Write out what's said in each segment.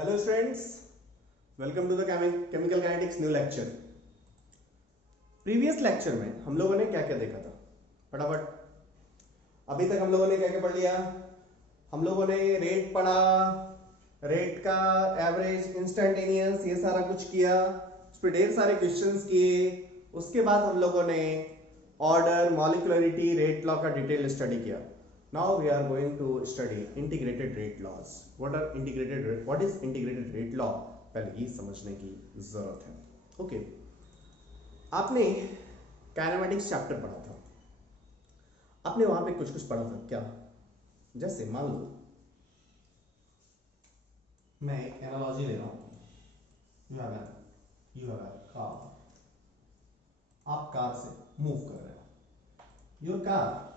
Hello students, welcome to the chemical kinetics new lecture. Previous lecture में हम लोगों ने क्या क्या देखा था फटाफट। अभी तक हम लोगों ने क्या क्या पढ़ लिया। हम लोगों ने रेट पढ़ा, रेट का एवरेज, इंस्टेंटेनियस, ये सारा कुछ किया। उस पर ढेर सारे क्वेश्चंस किए। उसके बाद हम लोगों ने ऑर्डर, मॉलिक्युलरिटी, रेट लॉ का डिटेल स्टडी किया। Now we are going to study integrated rate laws. What is integrated rate law? पहले ये समझने की जरूरत है। ओके, आपने काइनेमेटिक्स चैप्टर पढ़ा था। आपने वहां पे कुछ कुछ पढ़ा था क्या? जैसे मान लो मैं एक एनालॉजी ले रहा हूं। You have a car. आप कार से मूव कर रहे हो। योर कार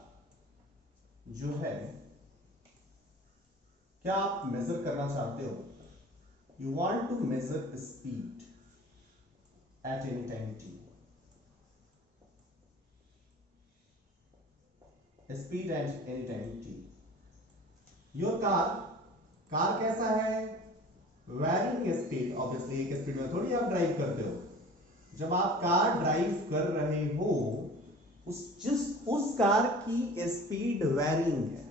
जो है, क्या आप मेजर करना चाहते हो? You want to measure speed at any time t. Speed at any time t. Your car कैसा है? Varying speed. ऑब्वियसली एक स्पीड में थोड़ी आप ड्राइव करते हो। जब आप कार ड्राइव कर रहे हो, उस कार की स्पीड वेरिंग है।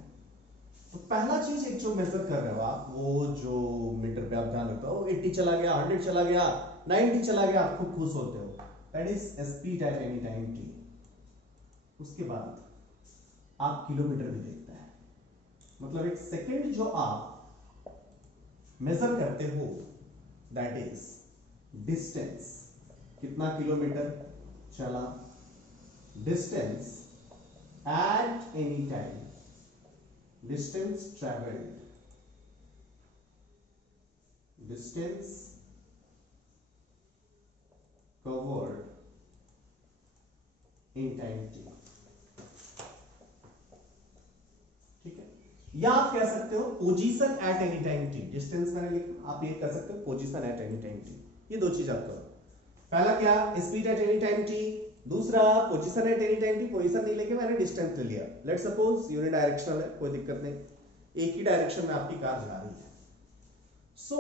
तो पहला चीज एक जो मेजर कर रहे हो आप, वो जो मीटर पे आप ध्यान रखते हो, 80 चला गया, 100 चला गया, 90 चला गया, आप खूब खुश होते हो। That is speed at any time T. उसके बाद आप किलोमीटर भी देखते हैं। मतलब एक सेकंड जो आप मेजर करते हो, दैट इज डिस्टेंस। कितना किलोमीटर चला, distance eight any time, distance traveled, distance covered in time t। ठीक है, या आप कह सकते हो position at any time T. Distance मैंने लिखा, आप ये कह सकते हो position at any time T. ये दो चीज आप करो। पहला क्या? Speed at any time T. दूसरा position at any time T. Position नहीं लेके मैंने डिस्टेंस ले लिया। लेट सपोज यूनिडायरेक्शनल है, कोई दिक्कत नहीं, एक ही डायरेक्शन में आपकी कार जा रही है। सो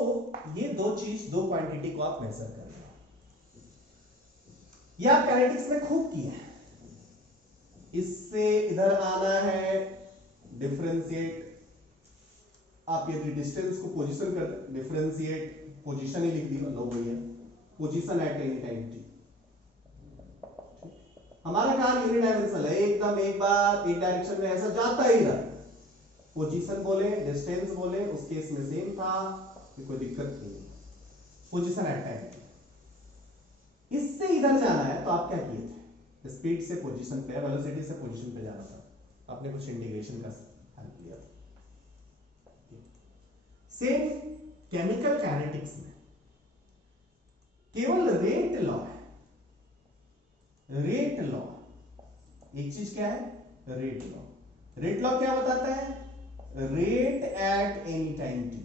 ये दो चीज, दो क्वांटिटी को आप मेजर कर रहे हो। ये आप काइनेटिक्स में खूब किए हैं। इससे इधर आना है, डिफरेंशिएट। आप यदि डिस्टेंस को पोजीशन कर, डिफरेंशिएट, पोजीशन ही लिख दी, लो भैया, position at any time T. हमारा कार यूनिडायरेक्शनल है, एकदम एक बार एक डायरेक्शन में ऐसा जाता ही रहा। पोजीशन बोले, डिस्टेंस बोले, उस केस में सेम था, कोई दिक्कत नहीं। Position at time. इससे इधर जाना है तो आप क्या किए थे? स्पीड से पोजीशन पे, वेलोसिटी से पोजीशन पे जाना था। आपने कुछ इंटीग्रेशन का हेल्प लिया। सेम केमिकल काइनेटिक्स में केवल रेट लॉ है। रेट लॉ एक चीज क्या है? Rate law. रेट लॉ क्या बताता है? Rate at any time T,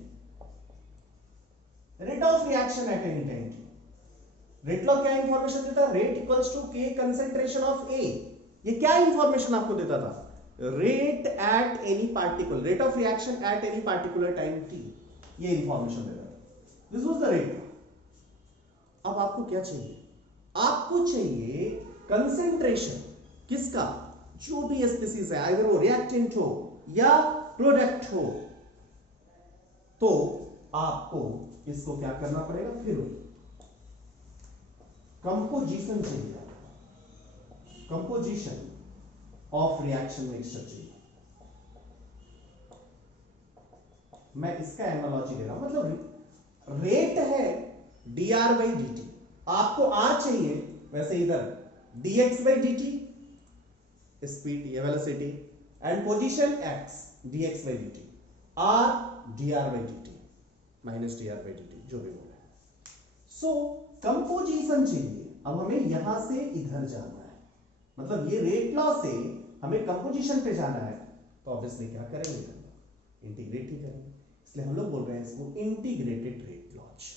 rate of reaction at any time T. Rate law क्या इंफॉर्मेशन देता है? रेट इक्वल्स टू के कंसेंट्रेशन ऑफ ए। ये क्या इंफॉर्मेशन आपको देता था? Rate at any particular, rate of reaction at any particular time T, ये इंफॉर्मेशन देता था। This was the rate law. अब आपको क्या चाहिए? आपको चाहिए कंसेंट्रेशन किसका? जो भी स्पीसीज है, अगर वो रिएक्टेंट हो या प्रोडक्ट हो, तो आपको इसको क्या करना पड़ेगा? फिर कंपोजिशन चाहिए, कंपोजिशन ऑफ रिएक्शन मिक्सचर चाहिए। मैं इसका एनालॉजी दे रहा हूं। मतलब रेट है dr by dt, आपको r चाहिए, वैसे इधर dx by dt, स्पीड या velocity, and position x, dx by dt, r dr by dt minus dr by dt, जो भी बोले। सो कंपोजिशन चाहिए। अब हमें यहां से इधर जाना है, मतलब ये रेट लॉ से हमें कंपोजिशन पे जाना है, तो ऑब्वियसली क्या करेंगे? इंटीग्रेट ही करेंगे। इसलिए हम लोग बोल रहे हैं इसको इंटीग्रेटेड रेट लॉज।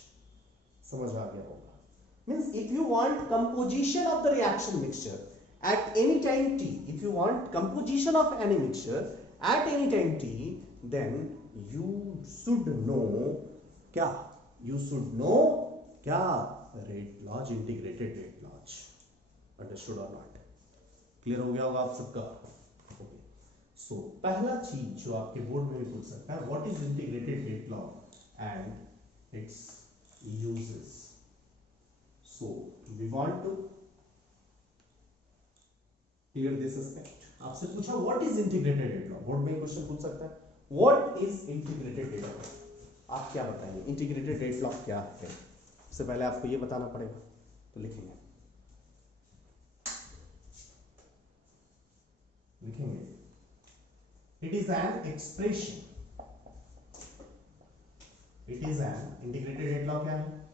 समझ आ गया होगा? Means if you want composition of the reaction mixture at any time t, if you want composition of any mixture at any time t, then you should know क्या? You should know क्या, rate laws, integrated rate laws. Understood और not? Clear हो गया होगा आप सबका? Okay, सो पहला चीज जो आपके बोर्ड में भी पूछ सकता है, what is integrated rate law and its uses. So we want to clear this aspect. आपसे पूछा what is integrated rate law, board में क्वेश्चन पूछ सकता है, what is integrated rate law. आप क्या बताएंगे इंटीग्रेटेड रेट लॉ क्या है? सबसे पहले आपको ये बताना पड़ेगा, तो लिखेंगे it is an expression, it is N, integrated rate law क्या है?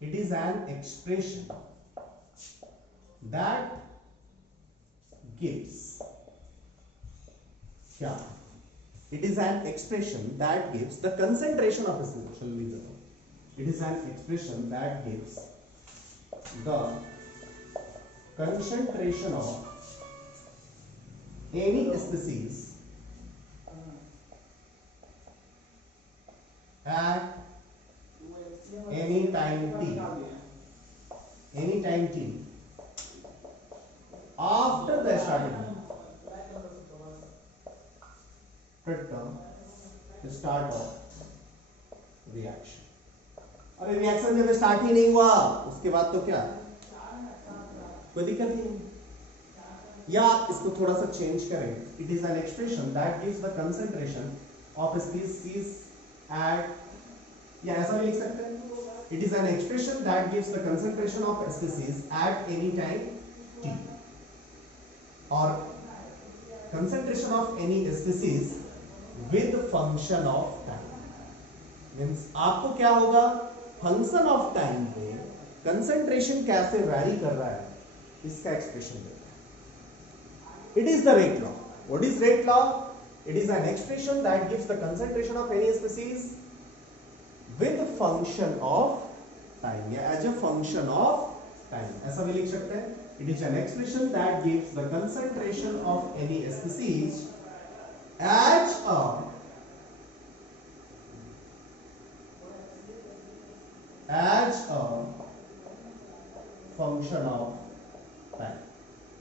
It is an expression that gives क्या, it is an expression that gives the concentration of a solution. It is an expression that gives the concentration of any species at any time t, any time t after the starting start of reaction। अरे reaction जब start ही नहीं हुआ उसके बाद तो क्या, कोई दिक्कत ही नहीं। या आप इसको थोड़ा सा चेंज करें, it is an expression that gives the concentration of species at, या ऐसा भी लिख सकते हैं, it is an expression that gives the concentration of species at any time t, और concentration of any species with function of time. Means आपको क्या होगा, फंक्शन ऑफ टाइम पे कंसंट्रेशन कैसे वैरी कर रहा है इसका एक्सप्रेशन देता है। It is the rate law. What is rate law? It is an expression that gives the concentration of any species with function of time, या as a function of time, ऐसा भी लिख सकते हैं। It is an expression that gives the concentration of any species as a function of time.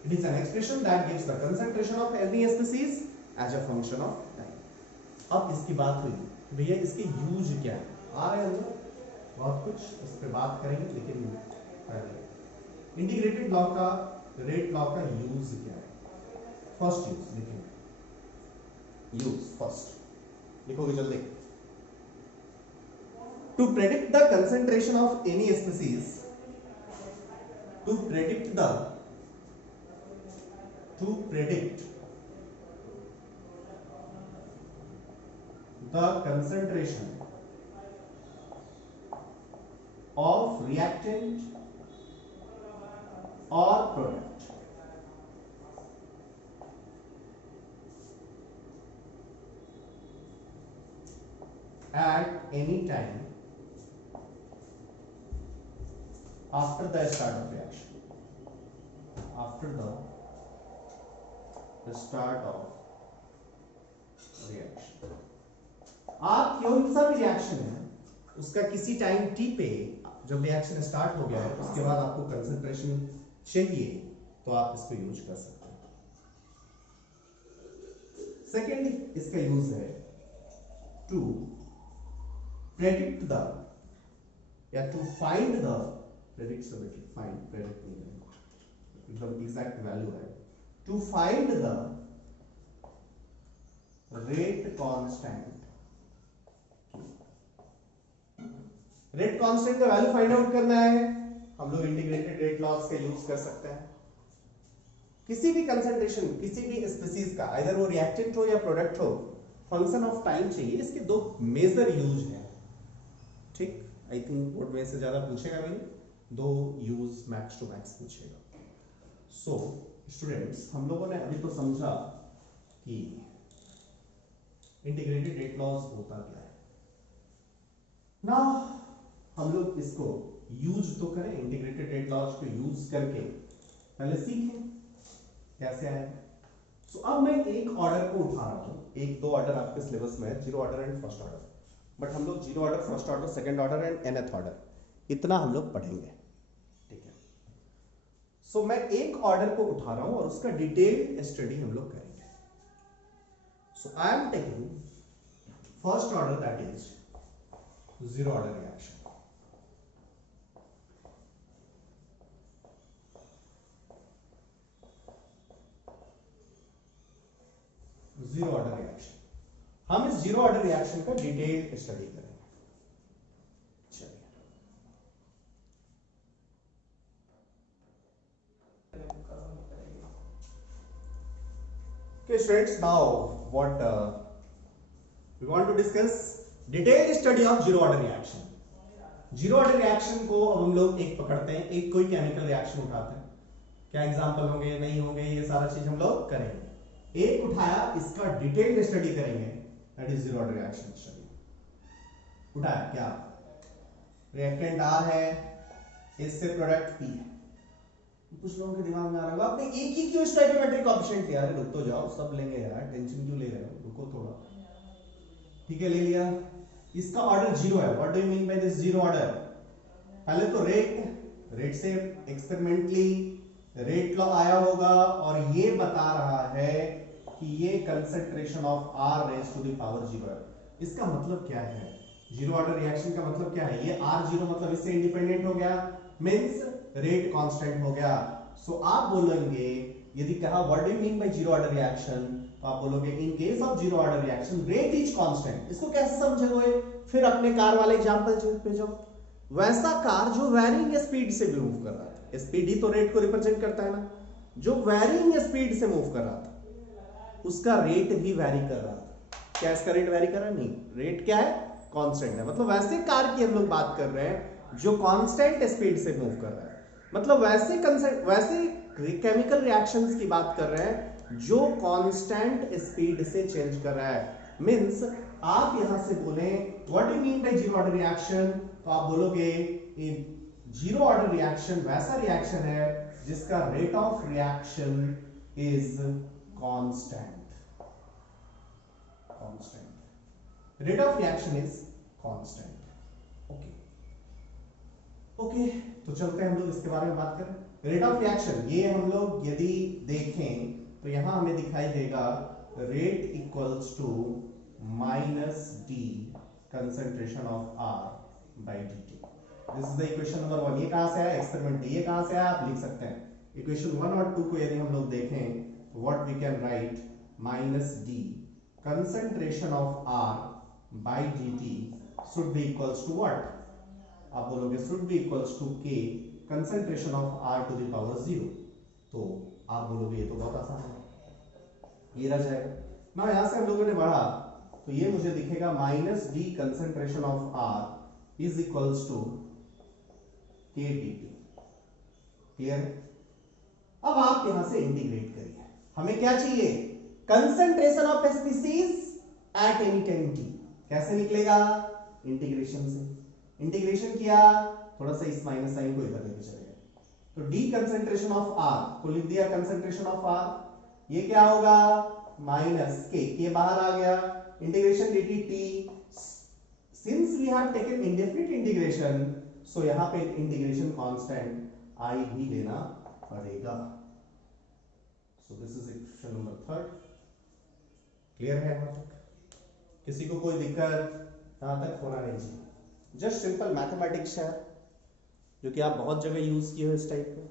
It is an expression that gives the concentration of any species as a function of time. अब इसकी बात हुई भैया इसके use क्या है, आ रहे हैं बहुत कुछ इस पे बात करेंगे, लेकिन पहले इंटीग्रेटेड लॉ का, रेट लॉ का यूज क्या है। फर्स्ट यूज लिखेंगे, यूज फर्स्ट लिखोगे जल्दी। To predict the concentration of any species, to predict the concentration of reactant और product at any time after the start of reaction, after the start of reaction। आप कोई सा भी reaction है उसका किसी टाइम t पे जब रिएक्शन स्टार्ट हो गया है उसके बाद आपको कंसंट्रेशन चाहिए तो आप इसको यूज कर सकते हैं। सेकेंड इसका यूज है टू predict the, या to find the, predict से बेटर, find, predict नहीं है, एकदम exact value है, to find the rate constant, rate constant का वैल्यू फाइंड आउट करना है, हम लोग इंटीग्रेटेड रेट लॉस का यूज कर सकते हैं। किसी भी कंसंट्रेशन किसी भी स्पीसीज का, आइदर वो रिएक्टेंट हो या प्रोडक्ट हो, फंक्शन ऑफ टाइम चाहिए। इसके दो मेजर यूज हैं, ठीक। आई थिंक बोर्ड में से ज्यादा पूछेगा भी नहीं, दो यूज मैक्स टू मैक्स पूछेगा। सो स्टूडेंट्स, हम लोगों ने अभी तो समझा कि इंटीग्रेटेड रेट लॉस होता क्या है ना। हम लोग इसको यूज तो करें, इंटीग्रेटेड रेट लॉस को यूज करके पहले सीखें कैसे आए। सो अब मैं एक ऑर्डर को उठा रहा हूं, एक दो ऑर्डर आपके सिलेबस में है, zero order and first order. But हम लोग zero order, first order, second order and nth order इतना हम लोग पढ़ेंगे, ठीक है। सो मैं एक ऑर्डर को उठा रहा हूं और उसका डिटेल्ड स्टडी हम लोग करेंगे। So I am taking first order, that is zero order reaction. Zero order reaction, हम इस जीरो ऑर्डर रिएक्शन का डिटेल्ड स्टडी करेंगे। चलिए, okay students, now what we want to discuss detailed study of zero order reaction। Zero order reaction को अब हम लोग एक पकड़ते हैं, एक कोई केमिकल रिएक्शन उठाते हैं, क्या एग्जांपल होंगे नहीं होंगे ये सारा चीज हम लोग करेंगे। एक उठाया, इसका डिटेल्ड स्टडी करेंगे, that is zero order reaction study. उठाया क्या, रिएक्टेंट R है, इससे प्रोडक्ट P है। कुछ लोगों के दिमाग में आ रहा होगा आपने एक ही क्यों स्टोइकियोमेट्रिक कोएफिशिएंट लिया, रुक तो जाओ, सब लेंगे यार, टेंशन क्यों ले रहे हो, रुको थोड़ा। ठीक है, ले लिया, इसका ऑर्डर जीरो है। What do you mean by this zero order? पहले तो रेट से एक्सपेरिमेंटली रेट लॉ आया होगा और ये बता रहा है कि ये concentration of R raise to the power zero है। इसका मतलब क्या है, जीरो ऑर्डर रिएक्शन का मतलब क्या है, ये R जीरो मतलब इससे इंडिपेंडेंट हो गया, मींस रेट कांस्टेंट हो गया। सो आप बोलेंगे, यदि कहा what do you mean by zero order reaction, तो आप बोलोगे इन case of zero order reaction rate is constant. इसको कैसे समझोगे, फिर अपने कार वाले एग्जांपल पे जाओ। वैसा कार जो वेरिंग स्पीड से मूव कर रहा था, स्पीड ही तो रेट को रिप्रेजेंट करता है ना, जो वेरिंग स्पीड से मूव कर रहा था उसका रेट भी वेरी कर रहा था। क्या इसका रेट वेरी कर रहा है? नहीं, रेट क्या है, कांस्टेंट है। मतलब वैसे कार की हम लोग बात कर रहे हैं जो कांस्टेंट स्पीड से मूव कर रहा है, मतलब वैसे केमिकल रिएक्शंस की बात कर रहे हैं जो कांस्टेंट स्पीड से चेंज कर रहा है। मींस आप यहां से बोले what do you mean by zero order reaction, तो आप बोलोगे जीरो ऑर्डर रिएक्शन वैसा रिएक्शन है जिसका rate of reaction is constant. Rate of reaction is constant. Okay, तो चलते हैं हम लोग इसके बारे में बात करें। रेट ऑफ रिएक्शन, ये हम लोग यदि देखें तो यहां हमें दिखाई देगा rate equals to minus d concentration of R by dt। This is the equation number 1। ये कहां से आया, एक्सपेरिमेंट। ये कहां से आया, आप लिख सकते हैं। इक्वेशन 1 और 2 को यदि हम लोग देखें तो what we can write, minus d concentration of R by dt should be equals to what, आप बोलोगे should be equals to K concentration of R to the power 0। तो आप बोलोगे ये तो बहुत आसान है, ये रह जाएगा ना। यहां से हम लोगों ने बढ़ा तो ये मुझे दिखेगा minus d concentration of R is equals to K dt। Clear? अब आप यहां से इंटीग्रेट करिए, हमें क्या चाहिए, concentration of species at any time t। कैसे निकलेगा, इंटीग्रेशन से। इंटीग्रेशन किया, थोड़ा सा इस माइनस साइन को इधर लेके चले गए, तो डी कंसंट्रेशन ऑफ R को लिख दिया कंसंट्रेशन ऑफ R। ये क्या होगा, माइनस के बाहर आ गया, integration dt t। Since we have taken indefinite integration, so यहां पे इंटीग्रेशन कांस्टेंट I भी लेना पड़ेगा। So this is equation number 3। Clear है यहां तक? किसी को कोई दिक्कत यहां तक होना नहीं चाहिए। जस्ट सिंपल मैथमेटिक्स है जो कि आप बहुत जगह यूज किए हो इस टाइप के।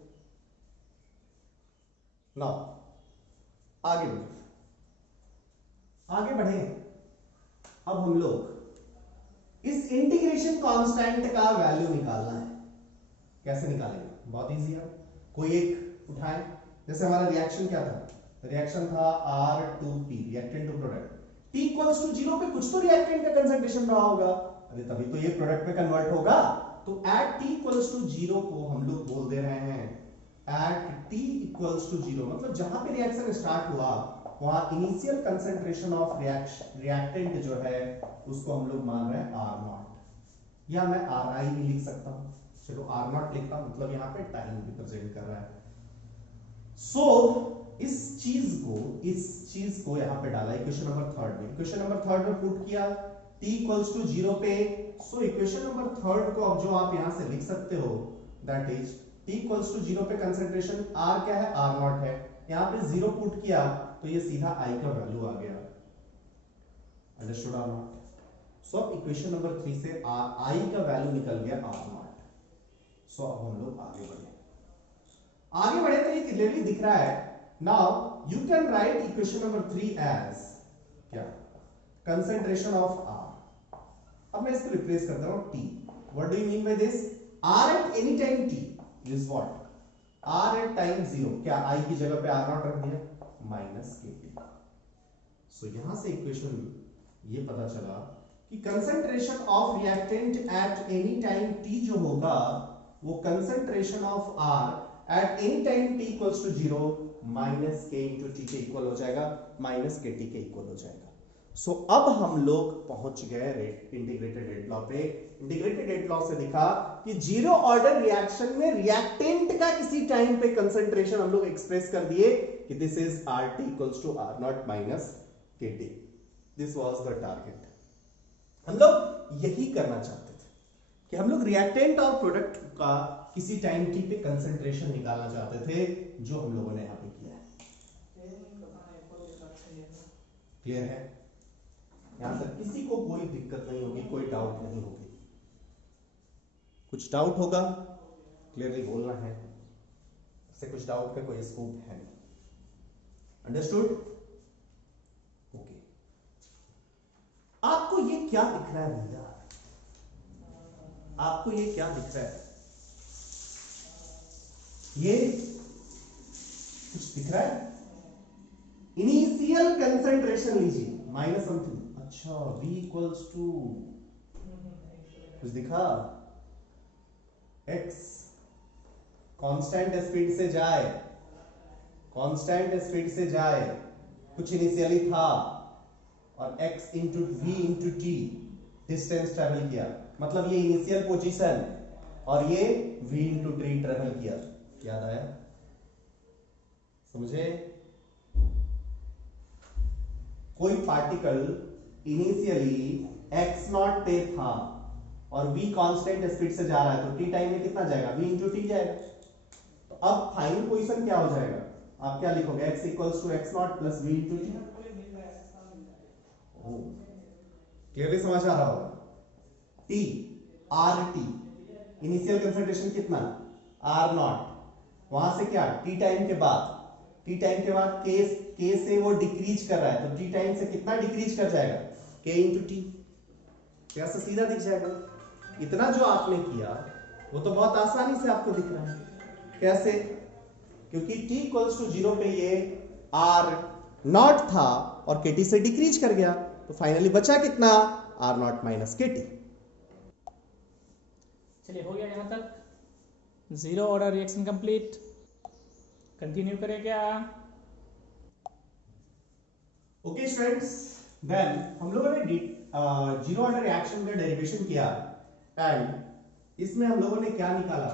नाउ आगे बढ़े। अब हम लोग इस इंटीग्रेशन कांस्टेंट का वैल्यू निकालना है। कैसे निकालेंगे, बहुत इजी है। कोई एक उठाएं, जैसे हमारा रिएक्शन क्या था, रिएक्शन था R2P, reactant to product. T equals to 0 पे कुछ तो रिएक्टेंट का कंसंट्रेशन रहा होगा, अरे तभी तो ये प्रोडक्ट में कन्वर्ट होगा। तो एट T इक्वल्स टू 0 को हम लोग बोल दे रहे हैं एट T इक्वल्स टू 0, मतलब जहां पे रिएक्शन स्टार्ट हुआ वहां इनिशियल कंसंट्रेशन ऑफ रिएक्टेंट जो है उसको हम लोग मान रहे हैं R0, या मैं Ri भी लिख सकता हूं। चलो R0 लिखता हूं, मतलब यहां पे टाइम रिप्रेजेंट कर रहा है। सो इस चीज को यहां पे डाला इक्वेशन नंबर 3 में। इक्वेशन नंबर 3 में पुट किया, t इक्वल्स टू 0 पे। सो इक्वेशन नंबर थर्ड को अब जो आप यहां से लिख सकते हो that is t equals to 0 पे कंसंट्रेशन r क्या है, r नॉट है। यहां पे 0 पुट किया तो ये सीधा I का वैल्यू आ गया। अंडरस्टूड और नॉट? सो अब इक्वेशन नंबर 3 से I का वैल्यू निकल गया r नॉट। सो अब हम लोग आगे बढ़े तो ये क्लियरली दिख रहा है। Now you can write equation number 3 as क्या, कंसंट्रेशन ऑफ R। अब मैं इसको रिप्लेस करता हूं T। What do you mean by this? R at any time T is what, R at time 0, क्या I की जगह पे R नॉट रख दिया, माइनस KT। सो यहां से इक्वेशन ये पता चला कि concentration of reactant at any time T जो होगा वो concentration of R at any time T equals to 0 minus K into T के इक्वल हो जाएगा, माइनस KT के इक्वल हो जाएगा। सो अब हम लोग पहुंच गए इंटीग्रेटेड रेट लॉ पे। इंटीग्रेटेड रेट लॉ से दिखा कि जीरो ऑर्डर रिएक्शन में रिएक्टेंट का किसी टाइम पे कंसंट्रेशन हम लोग एक्सप्रेस कर दिए कि this is RT equals to R naught minus KT। This was the target. हम लोग यही करना चाहते थे कि हम लोग रिएक्टेंट और प्रोडक्ट का किसी टाइम टी पे कंसंट्रेशन निकालना चाहते थे, जो हम लोगों ने यहां पे किया है। क्लियर है? यहां तक किसी को कोई दिक्कत नहीं होगी, कोई डाउट नहीं होगी। कुछ डाउट होगा क्लियरली बोलना है, इससे कुछ डाउट का कोई स्कोप है नहीं। अंडरस्टूड? ओके। आपको ये क्या दिख रहा है भैया? आपको ये क्या दिख रहा है? ये कुछ दिख रहा है? इनिशियल कंसंट्रेशन लीजिए माइनस समथिंग। अच्छा, V इक्वल्स टू कुछ दिखा, x कांस्टेंट स्पीड से जाए, कांस्टेंट स्पीड से जाए, कुछ इनिशियली था और x into v into t distance travel किया, मतलब ये इनिशियल पोजीशन और ये v इंटू टी ट्रेवल किया। याद आया? समझे? कोई पार्टिकल इनिशियली x नॉट पे था और v कांस्टेंट स्पीड से जा रहा है तो t टाइम में कितना जाएगा, v इंटू टी जाएगा। तो अब फाइनल पोजीशन क्या हो जाएगा? आप क्या लिखोगे? x equals to x naught plus v into t. Clearly समझ आ रहा होगा? t r t initial concentration कितना, आर नॉट, वहां से क्या टी टाइम के बाद, टी टाइम के बाद के से वो डिक्रीज कर रहा है तो टी टाइम से कितना डिक्रीज कर जाएगा, के इंटू टी। कैसे सीधा दिख जाएगा? इतना जो आपने किया वो तो बहुत आसानी से आपको दिख रहा है। कैसे? क्योंकि t इक्वल्स टू 0 पे ये r नॉट था और kt से डिक्रीज कर गया तो फाइनली बचा कितना, r नॉट माइनस kt। चलिए हो गया यहाँ तक, zero order reaction complete. Continue करें क्या? ओके स्टूडेंट्स, देन हम लोगों ने जीरो ऑर्डर रिएक्शन का डेरिवेशन किया एंड इसमें हम लोगों ने क्या निकाला,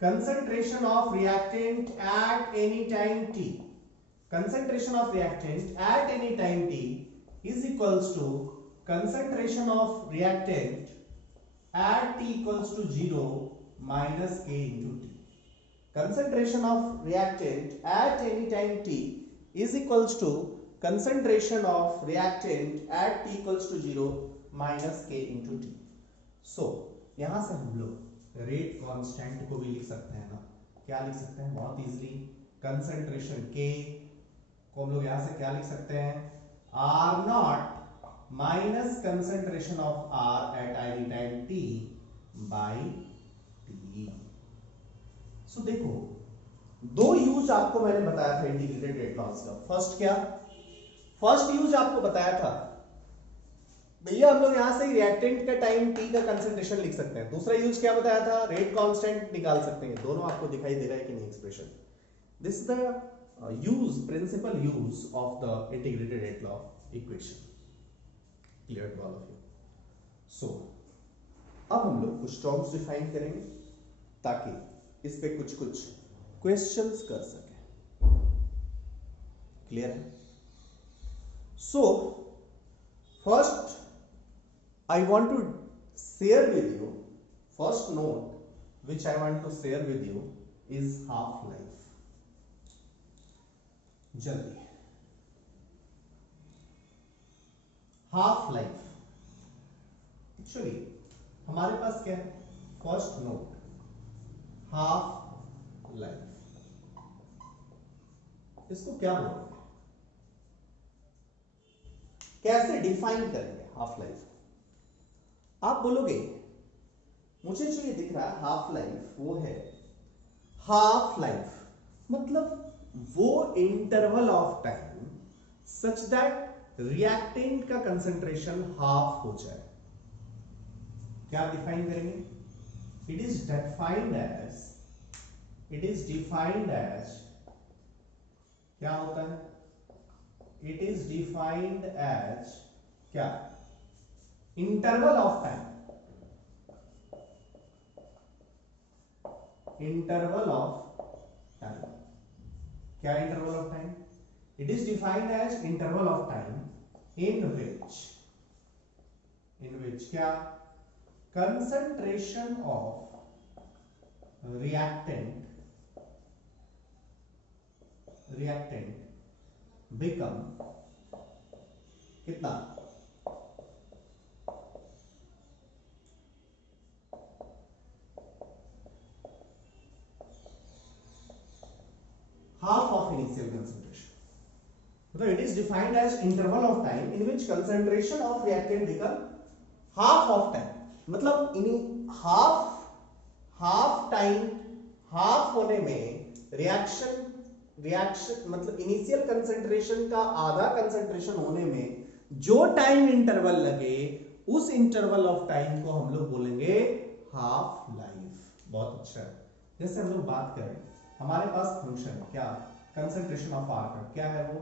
concentration of reactant at any time t, concentration of reactant at any time t is equals to concentration of reactant at t equals to 0 minus k into t. Concentration of reactant at any time t is equals to concentration of reactant at t equals to 0 minus k into t. So यहां से हम लोग rate constant को भी लिख सकते हैं ना, क्या लिख सकते हैं बहुत इजीली, कंसंट्रेशन k को हम लोग यहां से क्या लिख सकते हैं, R naught minus concentration of R at any time t by t. So देखो दो यूज आपको मैंने बताया था इंटीग्रेटेड रेट लॉस का। फर्स्ट क्या, फर्स्ट यूज आपको बताया था भैया हम लोग यहां से रिएक्टेंट का टाइम टी का कंसंट्रेशन लिख सकते हैं। दूसरा यूज क्या बताया था, रेट कांस्टेंट निकाल सकते हैं। दोनों आपको दिखाई दे रहा है कि नहीं expression? This is the principal use of the integrated rate law equation. Clear to all of you? So अब हम लोग कुछ टर्म्स डिफाइन करेंगे ताकि इस पे कुछ क्वेश्चंस कर सके। क्लियर है? So first I want to share with you, first note which I want to share with you is half life. जल्दी, हाफ लाइफ एक्चुअली हमारे पास क्या है, फर्स्ट नोट हाफ लाइफ, इसको क्या बोलेंगे, कैसे डिफाइन करेंगे हाफ लाइफ? आप बोलोगे मुझे जो ये दिख रहा है हाफ लाइफ, वो है हाफ लाइफ मतलब वो interval of time such that reactant का कंसंट्रेशन हाफ हो जाए। क्या डिफाइन करेंगे? इट इज डिफाइंड एज क्या होता है? इट इज डिफाइंड एज क्या? Interval of time, interval of time. क्या interval of time? It is defined as interval of time in which क्या? कंसंट्रेशन ऑफ रिएक्टेंट बिकम कितना? half of initial concentration. So it is defined as interval of time in which concentration of reactant become half of time. मतलब in half time, half होने में reaction मतलब initial concentration का आधा concentration होने में जो टाइम इंटरवल लगे उस इंटरवल ऑफ टाइम को हम लोग बोलेंगे हाफ लाइफ। बहुत अच्छा है। जैसे हम लोग बात करें, हमारे पास फंक्शन है क्या? कंसंट्रेशन ऑफ आर का क्या है? वो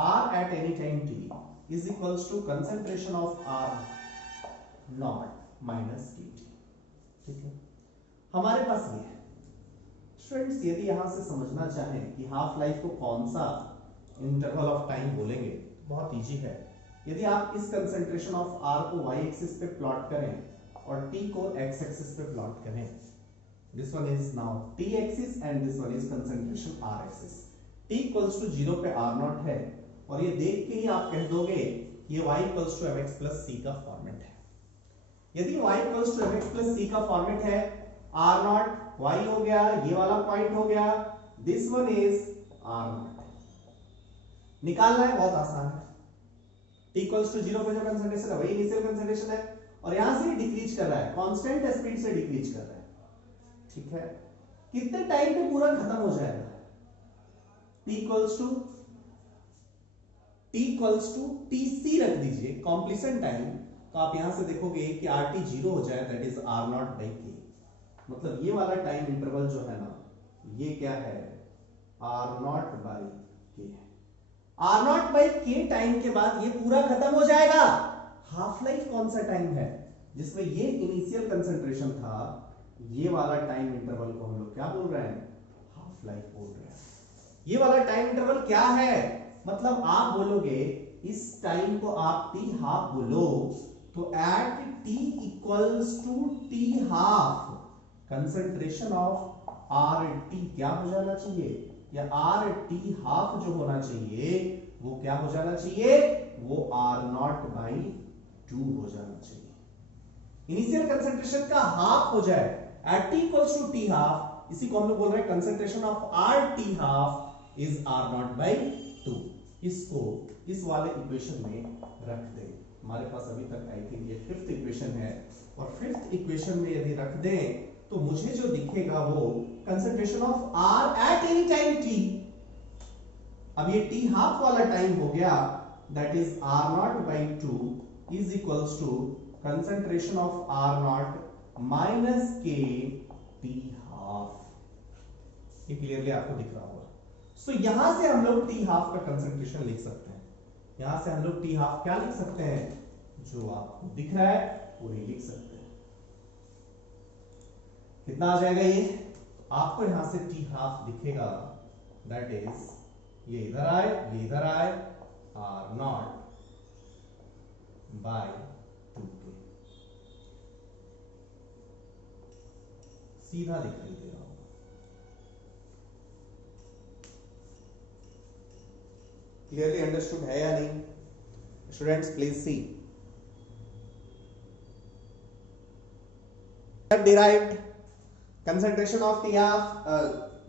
r at any time t is equals to concentration of r naught minus k t. ठीक है, हमारे पास ये है। स्टूडेंट्स यदि यहां से समझना चाहें कि हाफ लाइफ को कौन सा इंटरवल ऑफ टाइम बोलेंगे, बहुत इजी है। यदि आप इस कंसंट्रेशन ऑफ आर को वाई एक्सिस पे प्लॉट करें और टी को एक्स एक्सिस पे प्लॉट करें, this one is now t axis and this one is concentration r axis। t equals to 0 पे r naught है और ये देख के ही आप कह दोगे ये y equals to mx plus c का फॉर्मेट है। यदि y equals to mx plus c का फॉर्मेट है, r naught y हो गया, ये वाला पॉइंट हो गया, this one is r naught। निकालना है, बहुत आसान है। t equals to 0 पे जो कंसंट्रेशन है वही इनिशियल कंसंट्रेशन है और यहां से डिक्रीज कर रहा है, कांस्टेंट स्पीड से डिक्रीज कर रहा है। ठीक है, कितने टाइम पे पूरा खत्म हो जाएगा? t इक्वल्स टू tc रख दीजिए, कॉम्प्लीशन टाइम। तो आप यहां से देखोगे कि rt 0 हो जाए, that is r not by k। मतलब ये वाला टाइम इंटरवल जो है ना, ये क्या है? r नॉट बाई k है। r not by k time के बाद ये पूरा खत्म हो जाएगा। हाफ लाइफ कौन सा टाइम है? जिसमें ये इनिशियल कंसंट्रेशन था, ये वाला टाइम इंटरवल को हम लोग क्या बोल रहे हैं? हाफ लाइफ बोल रहे हैं। ये वाला टाइम इंटरवल क्या है? मतलब आप बोलोगे इस टाइम को आप टी हाफ बोलो, तो at t equals to t half concentration of r t क्या हो जाना चाहिए? या आर टी हाफ जो होना चाहिए वो क्या हो जाना चाहिए? वो आर नॉट बाई 2 हो जाना चाहिए। इनिशियल कंसंट्रेशन का हाफ हो जाए at t equals to t half, इसी को हम लोग बोल रहे हैं concentration of r t half is r naught by 2। इसको इस वाले इक्वेशन में रख दें। हमारे पास अभी तक आई थिंक ये 5th इक्वेशन है और 5th इक्वेशन में यदि रख दें तो मुझे जो दिखेगा वो concentration of r at any time t। अब ये t हाफ वाला टाइम हो गया, that is r naught by 2 is equals to concentration of r naught minus k T half. ये क्लियरली आपको दिख रहा होगा। सो यहां से हम लोग टी हाफ का कंसंट्रेशन लिख सकते हैं। यहां से हम लोग टी हाफ क्या लिख सकते हैं? जो आपको दिख रहा है वही लिख सकते हैं। कितना आ जाएगा ये? आपको यहां से टी हाफ दिखेगा, दैट इज ये इधर आए, ये इधर आए, आर नॉट बाय 2k। सीधा दिखाई दे रहा होगा। क्लियरली अंडरस्टूड है या नहीं students? Please see. have derived concentration of TR,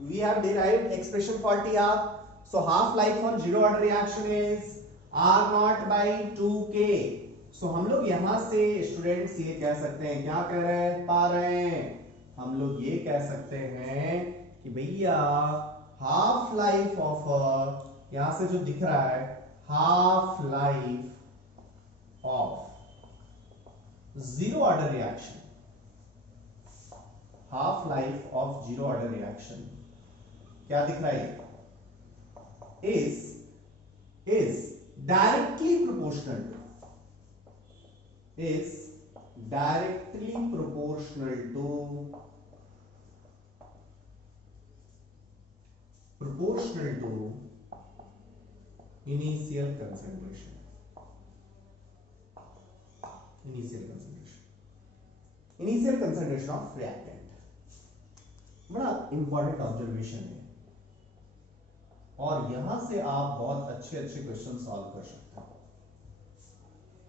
we have derived expression for TR. So half life for zero order reaction is R naught by 2K. So हम लोग यहां से स्टूडेंट्स ये कह सकते हैं, क्या कह रहे हैं, पा रहे हैं, हम लोग ये कह सकते हैं कि भैया हाफ लाइफ ऑफ, यहां से जो दिख रहा है, half life of zero order reaction, half life of zero order reaction क्या दिख रहा है, is directly proportional to initial concentration of reactant. बड़ा इंपॉर्टेंट ऑब्जर्वेशन है और यहां से आप बहुत अच्छे क्वेश्चन सॉल्व कर सकते हैं।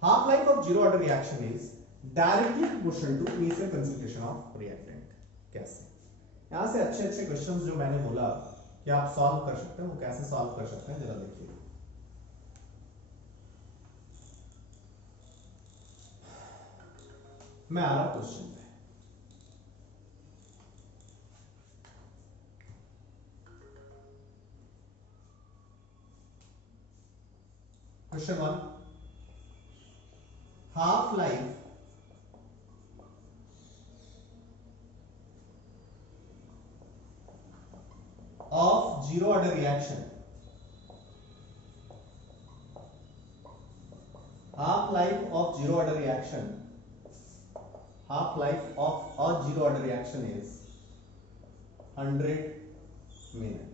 Half life of zero order reaction is directly proportional to initial concentration of reactant. कैसे? यहां से अच्छे क्वेश्चंस जो मैंने बोला कि आप सॉल्व कर सकते हैं, वो कैसे सॉल्व कर सकते हैं जरा देखिए। मैं आ रहा क्वेश्चन पे। Question 1, half life of zero order reaction, half life of zero order reaction, half life of a zero order reaction is 100 minutes.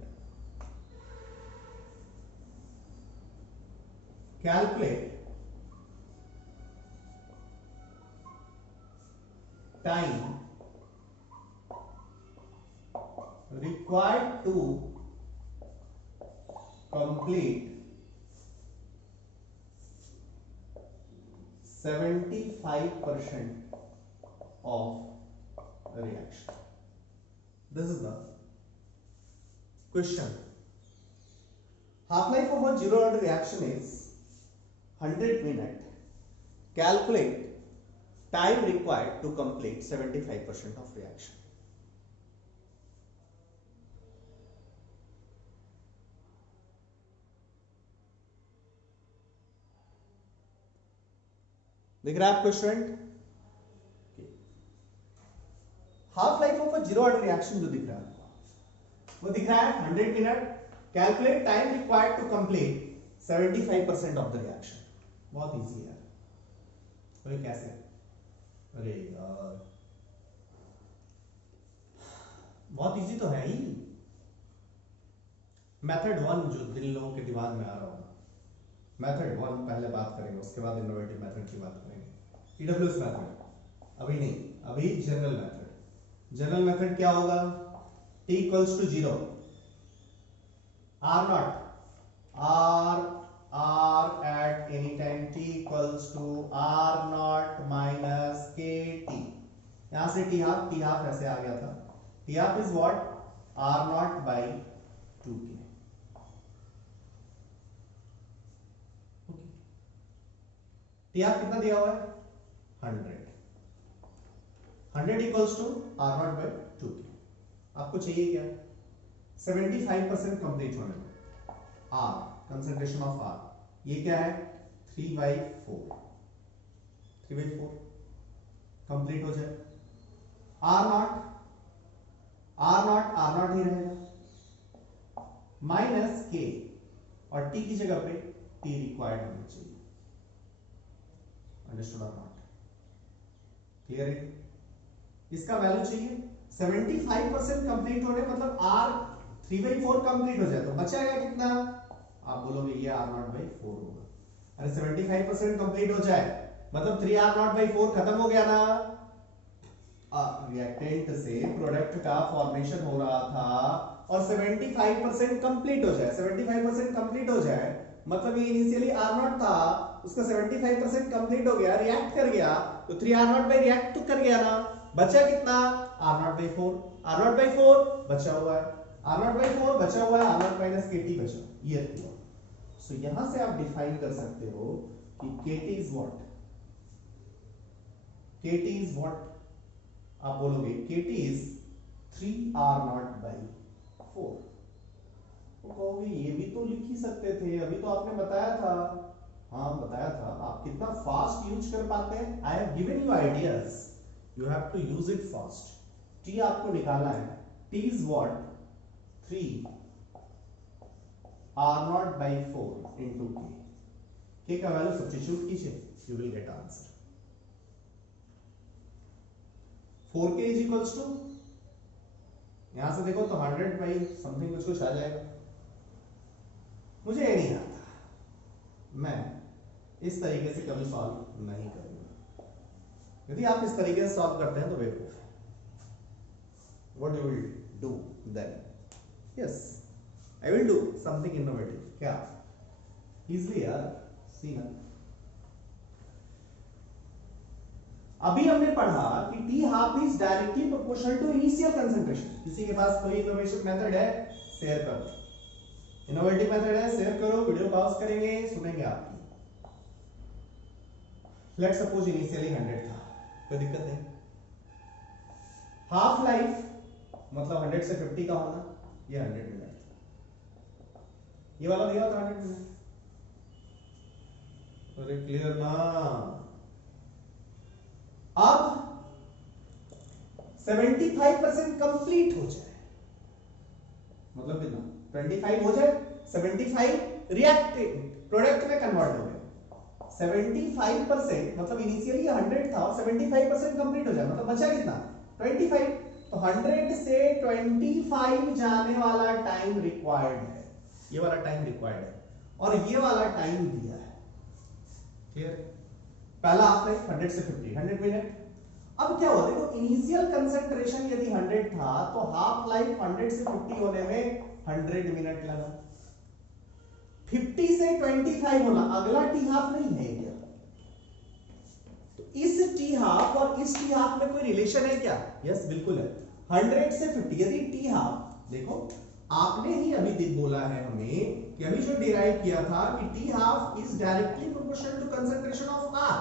Calculate time required to complete 75% of reaction. This is the question. Half life of a zero order reaction is 100 minutes. Calculate time required to complete 75% of reaction. दिख रहा है आपको student? Half life of a zero order reaction जो दिख रहा है वो दिख रहा है 100 minute. Calculate time required to complete 75% of the reaction. बहुत इजी है। तो ये कैसे? अरे यार बहुत इजी तो है ही। मेथड 1 जो जिन लोगों के दिमाग में आ रहा होगा, मेथड 1 पहले बात करेंगे, उसके बाद इनोवेटिव मेथड की बात करेंगे। ईडब्ल्यूएस मेथड अभी नहीं, अभी जनरल मेथड। जनरल मेथड क्या होगा? t equals to 0, r naught r at any time t equals to r naught minus kt। यहां से t half ऐसे आ गया था। t half is what? r naught by 2k। t half कितना दिया हुआ है? 100 equals to r naught by 2k। आपको चाहिए क्या? 75% कंप्लीट होने में r, कंसंट्रेशन ऑफ r, ये क्या है? 3/4 कंप्लीट हो जाए। r नॉट ही रहेगा माइनस k, और t की जगह पे t रिक्वायर्ड होना चाहिए। अंडरस्टूड और नॉट? क्लियर है? इसका वैल्यू चाहिए 75% कंप्लीट होने, मतलब r 3/4 कंप्लीट हो जाए तो बचाएगा कितना? आप बोलोगे ये r नॉट बाई 4 होगा। अरे 75% कंप्लीट हो जाए मतलब 3r नॉट बाई 4 खत्म हो गया ना। रिएक्टेंट से प्रोडक्ट का फॉर्मेशन हो रहा था और 75% कंप्लीट हो जाए, 75% कंप्लीट हो जाए, मतलब ये इनिशियली R0 था, उसका 75% कंप्लीट हो गया, रिएक्ट कर गया, तो 3R0 बाई रिएक्ट तो कर गया ना, बचा कितना R0 बाई 4, R0 बाई 4 बचा हुआ है, R0 बाई 4 बचा हुआ है, R0 माइनस KT बचा, ये हुआ। सो यहां से आप डिफाइन कर सकते हो कि KT is what, KT is what, आप बोलोगे KT इज 3R0 बाई 4, तो कहोगे ये भी तो लिख ही सकते थे, अभी तो आपने बताया था। हाँ बताया था, आप कितना फास्ट यूज कर पाते हैं, I have given you ideas, you have to use it fast. T आपको निकालना है, t is what 3R0 by 4 into k का वैल्यू सब्स्टिट्यूट कीजिए, you will get answer. 4k is equals to, यहां से देखो तो 100 बाई समथिंग कुछ आ जाएगा, मुझे ये नहीं आता, मैं इस तरीके से कभी सॉल्व नहीं करूंगा। यदि आप इस तरीके से सॉल्व करते हैं तो बेवकूफ है। What you will do then? Yes, I will do something innovative. क्या? Easily यार, see ना। अभी हमने पढ़ा कि T half is directly proportional to initial concentration। किसी के पास कोई इनोवेशन मेथड है, शेयर करो। इनोवेटिव मेथड है, शेयर करो, वीडियो पॉज करेंगे, सुनेंगे आपकी। लेट्स सपोज इनिशियली 100 था, कोई दिक्कत नहीं। हाफ लाइफ मतलब 100 से 50 का होना, ये 100 मिनट, ये वाला दिया था 100 मिनट। अरे क्लियर ना? अब 75% कंप्लीट हो जाए, मतलब कितना 25 हो जाए, 75 रिएक्टिव प्रोडक्ट में कन्वर्ट हो गया, 75% मतलब इनिशियली 100 था और 75% कंप्लीट हो जाए, मतलब बचा कितना 25, तो 100 से 25 जाने वाला टाइम रिक्वायर्ड है, ये वाला टाइम रिक्वायर्ड है और ये वाला टाइम दिया है। क्लियर? पहला आपने 100 से 50, 100 मिनट। अब क्या हुआ देखो, इनिशियल कंसंट्रेशन यदि 100 था तो हाफ लाइफ 100 से 50 होने में 100 मिनट लगा। 50 से 25 होना, अगला टी हाफ नहीं है क्या? तो इस टी हाफ और इस टी हाफ में कोई रिलेशन है क्या? यस बिल्कुल है। 100 से 50 यदि टी हाफ, देखो आपने ही अभी बोला है हमें कि अभी जो डिराइव किया था कि t half is directly proportional to concentration of r,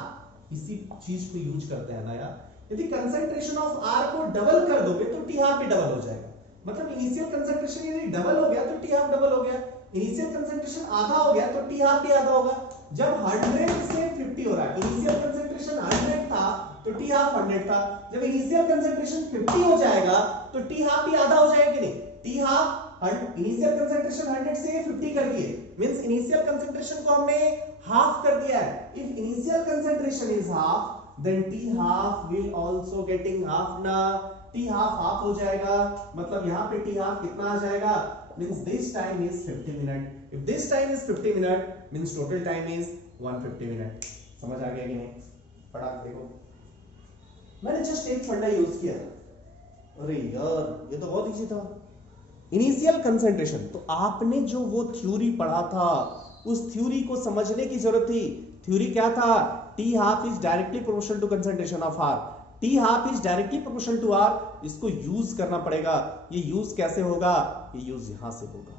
इसी चीज को यूज करते हैं ना यार। यदि कंसंट्रेशन ऑफ आर को डबल कर दोगे तो टी हाफ भी डबल हो जाएगा, मतलब इनिशियल कंसंट्रेशन यदि डबल हो गया तो टी हाफ डबल हो गया, इनिशियल कंसंट्रेशन आधा हो गया तो टी हाफ भी आधा होगा। जब 100 से 50 हो रहा है, इनिशियल कंसंट्रेशन 100 था तो टी हाफ 100 था, जब इनिशियल कंसंट्रेशन 50 हो जाएगा तो टी हाफ भी आधा हो जाएगा कि नहीं? टी हाफ इनिशियल कंसंट्रेशन 100 से 50 कर दिए, मींस इनिशियल कंसंट्रेशन को हमने हाफ कर दिया है। If initial concentration is half then T half will also getting half ना, T half half हो जाएगा, मतलब यहाँ पे T half कितना आ जाएगा, means this time is 50 minute, if this time is 50 minute means total time is 150 minute। समझ आ गया कि नहीं? फटाक देखो, मैंने जस्ट एक फंडा यूज किया, अरे यार ये तो बहुत इजी था। इनिशियल कंसंट्रेशन, तो आपने जो वो थ्योरी पढ़ा था उस थ्योरी को समझने की जरूरत थी। थ्योरी क्या था? T half is directly proportional to concentration of R, T half is directly proportional to R, इसको यूज करना पड़ेगा। ये यूज कैसे होगा? ये यूज यहां से होगा।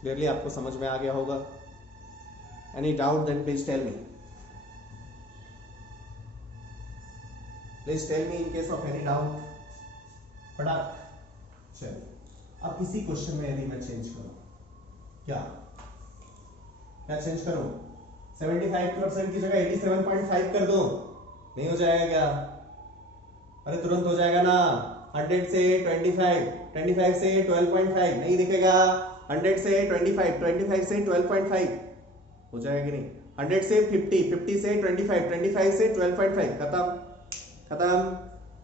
क्लियरली आपको समझ में आ गया होगा? Any doubt then please tell me, please tell me in case of any doubt. फटाक चल, अब किसी क्वेश्चन में यदि मैं चेंज करूं, क्या चेंज करूं? 75% की जगह 87.5 कर दो, नहीं हो जाएगा क्या? अरे तुरंत हो जाएगा ना। 100 से 25, 25 से 12.5 नहीं दिखेगा, 100 से 25, 25 से 12.5 हो जाएगा कि नहीं? 100 से 50, 50 से 25, 25 से 12.5, खत्म।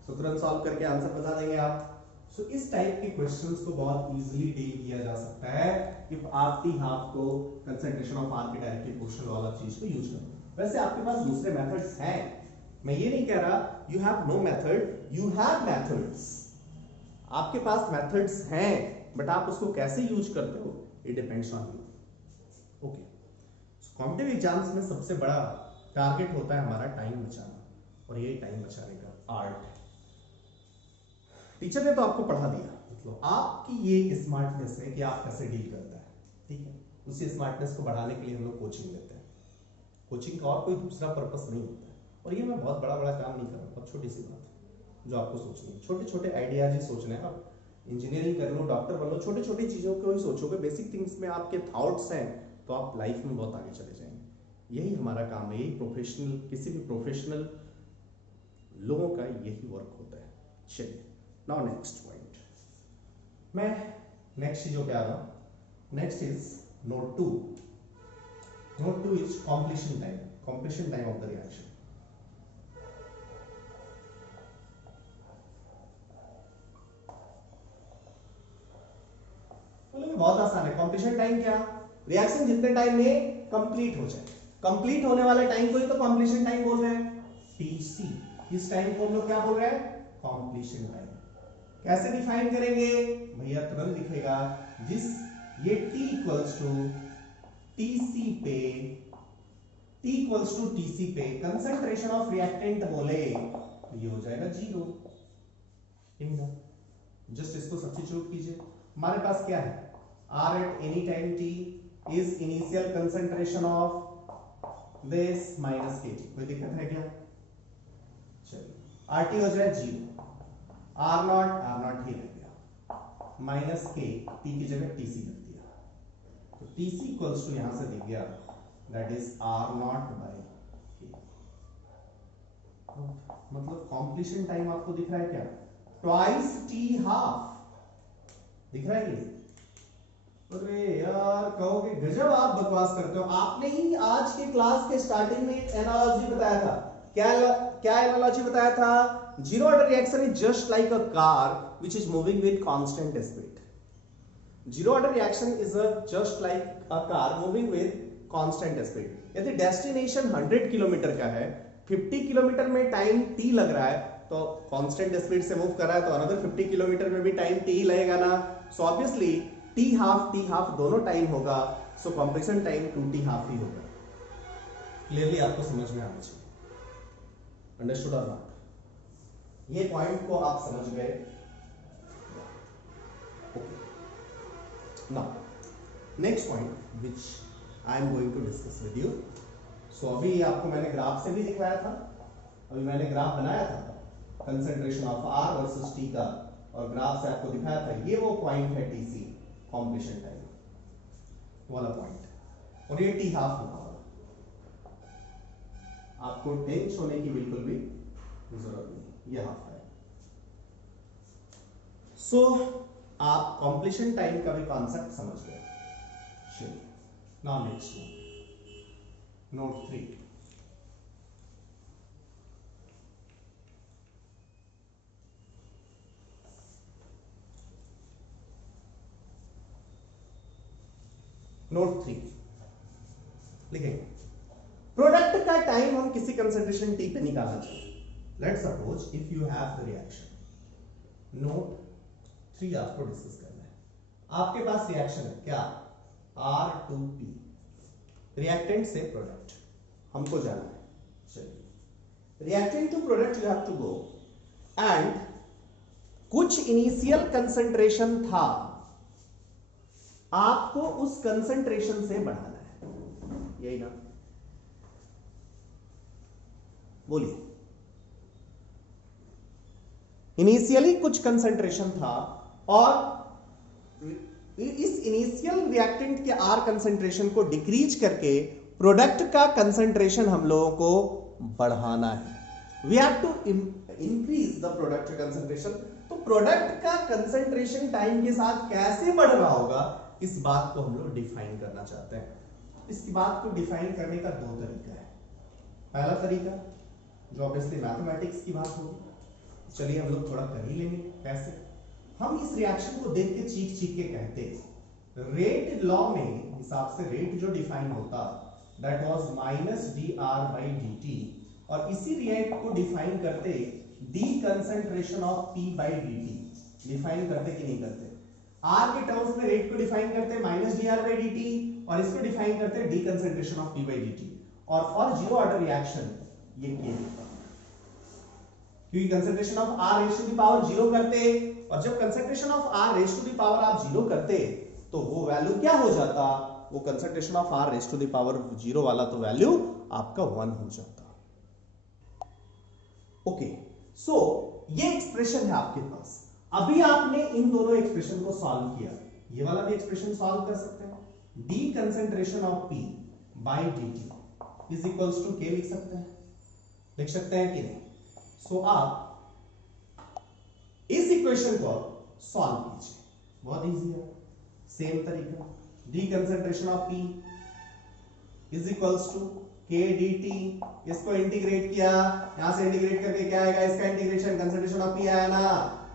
तो तुरंत सॉल्व करके आंसर बता देंगे आप। सो इस टाइप के क्वेश्चंस को बहुत इजीली डील किया जा सकता है इफ आप टी हाफ को कंसंट्रेशन ऑफ आर के डायरेक्टली प्रोपोर्शनल वाला चीज को यूज करो। वैसे आपके पास दूसरे मेथड्स हैं, मैं ये नहीं कह रहा you have no method, you have methods, आपके पास मेथड्स हैं, बट आप उसको कैसे यूज करते हो it depends on you. Okay, competitive exams में सबसे बड़ा टारगेट होता है हमारा टाइम बचाना, और ये टाइम बचाने का आर्ट है। टीचर ने तो आपको पढ़ा दिया, मतलब आपकी ये स्मार्टनेस है कि आप कैसे डील करता है, ठीक है। उसी स्मार्टनेस को बढ़ाने के लिए हम लोग कोचिंग लेते हैं। कोचिंग का और कोई दूसरा पर्पस नहीं होता है, और ये मैं बहुत बड़ा काम नहीं कर रहा, बहुत छोटी सी बात है जो आपको सोचनी है। छोटे छोटे आइडियाज ही सोचने हैं। आप इंजीनियरिंग कर लो, डॉक्टर बन लो, छोटी छोटी चीज़ों को ही सोचोगे, बेसिक थिंग्स में आपके थॉट्स हैं, तो आप लाइफ में बहुत आगे चले जाएंगे। यही हमारा काम है, यही प्रोफेशनल, किसी भी प्रोफेशनल लोगों का यही वर्क होता है। चलिए, नाउ नेक्स्ट पॉइंट, मैं नेक्स्ट चीज़ों पे आ रहा हूँ। Next is note 2। Note 2 is completion time, completion time of the reaction। बहुत आसान है। completion time क्या, रिएक्शन जितने टाइम में कंप्लीट हो जाए, कंप्लीट होने वाले टाइम को ही तो completion time बोल रहे हैं, TC। इस टाइम को हम लोग क्या बोल रहे हैं, completion time। कैसे डिफाइन करेंगे भैया, तुरंत दिखेगा, जिस ये T इक्वल्स टू TC पे, T इक्वल्स टू TC पे कंसंट्रेशन ऑफ रिएक्टेंट बोले, ये हो जाएगा 0। जस्ट इसको सब्स्टिट्यूट कीजिए। हमारे पास क्या है, R at any time T is initial concentration of this minus kT। कोई दिक्कत है क्या? चलिए, RT हो जाए 0, R नॉट ही रह गया, माइनस के, T की जगह TC रख दिया, तो TC इक्वल्स टू यहां से दिख गया, that is R not by K। मतलब कॉम्प्लीशन टाइम आपको दिख रहा है क्या, ट्वाइस T हाफ दिख रहा है ये। अरे यार, कहोगे गजब आप बकवास करते हो। आपने ही आज के क्लास के स्टार्टिंग में एक एनालॉजी बताया था। क्या एनालॉजी बताया था, zero order reaction is just like a car which is moving with constant speed. Zero order reaction is just like a car moving with constant speed. यदि डेस्टिनेशन 100 किलोमीटर का है, 50 किलोमीटर में time t लग रहा है, तो constant speed से move कर रहा है, तो अनदर 50 किलोमीटर में भी टाइम t लगेगा ना। सो ऑब्वियसली t हाफ दोनों टाइम होगा, सो कॉम्प्लेक्शन टाइम 2t हाफ ही होगा। क्लियरली आपको समझ में आना चाहिए, अंडरस्टूड और नॉट, ये पॉइंट को आप समझ गए। Now next point which I am going to discuss with you. So अभी आपको मैंने ग्राफ से भी दिखाया था, अभी मैंने ग्राफ बनाया था concentration of R versus T का, और ग्राफ से आपको दिखाया था ये वो पॉइंट है TC, कॉम्प्लीशन टाइम वाला पॉइंट, और ये T हाफ होगा। आपको टेंस होने की बिल्कुल भी जरूरत नहीं, ये हाफ है। सो आप कॉम्प्लीशन टाइम का भी कॉन्सेप्ट समझ गए। चलिए, नाउ नेक्स्ट नोट 3। नोट 3 लिखेंगे, प्रोडक्ट का टाइम हम किसी कंसंट्रेशन T पे निकालना चाहिए। Let's suppose if you have the reaction, note 3 आपको डिस्कस करना है। आपके पास रिएक्शन है क्या, R2P, रिएक्टेंट से प्रोडक्ट हमको जाना है। चलिए, reactant to product you have to go, and कुछ इनिशियल कंसंट्रेशन था, आपको उस कंसंट्रेशन से बढ़ाना है, यही ना, बोलिए। इनिशियली कुछ कंसंट्रेशन था, और इस इनिशियल रिएक्टेंट के R कंसंट्रेशन को डिक्रीज करके प्रोडक्ट का कंसंट्रेशन हम लोगों को बढ़ाना है। We have to increase the product concentration. तो प्रोडक्ट का कंसंट्रेशन टाइम के साथ कैसे बढ़ रहा होगा, इस बात को हम लोग डिफाइन करना चाहते हैं। इस बात को डिफाइन करने का दो तरीका है। पहला तरीका जो ऑब्वियसली मैथमेटिक्स की बात होगी, चलिए हम लोग थोड़ा कर ही लेंगे। कैसे, हम इस रिएक्शन को देख के चीख के कहते, रेट लॉ में हिसाब से रेट जो डिफाइन होता, that was minus dr by dt और इसी रिएक्ट को डिफाइन करते d concentration of p by d T define करते कि नहीं करते? आर के टर्म्स में रेट को डिफाइन करते minus d r by d t और इसको डिफाइन करते d concentration of p by d t और फॉर जीरो ऑर्डर रिएक्शन ये के लिखा क्योंकि concentration of r raise to the power zero करते और जब concentration of r raise to the power आप जीरो करते तो वो वैल्यू क्या हो जाता? वो concentration of r raise to the power zero वाला तो वैल्यू आपका 1 हो जाता। ओके, सो ये एक्सप्रेशन है आपके पास। अभी आपने इन दोनों एक्सप्रेशन को सॉल्व किया, ये वाला भी एक्सप्रेशन सॉल्व कर सकते हैं। D concentration of p by d t is equals to k लिख सकते हैं, लिख सकते हैं कि नहीं? सो आप इस इक्वेशन को सॉल्व कीजिए, बहुत इजी है। सेम तरीका, d concentration of P is equals to k d t, इसको इंटीग्रेट किया, यहां से इंटीग्रेट करके क्या आएगा? इसका इंटीग्रेशन कंसंट्रेशन ऑफ पी आया ना,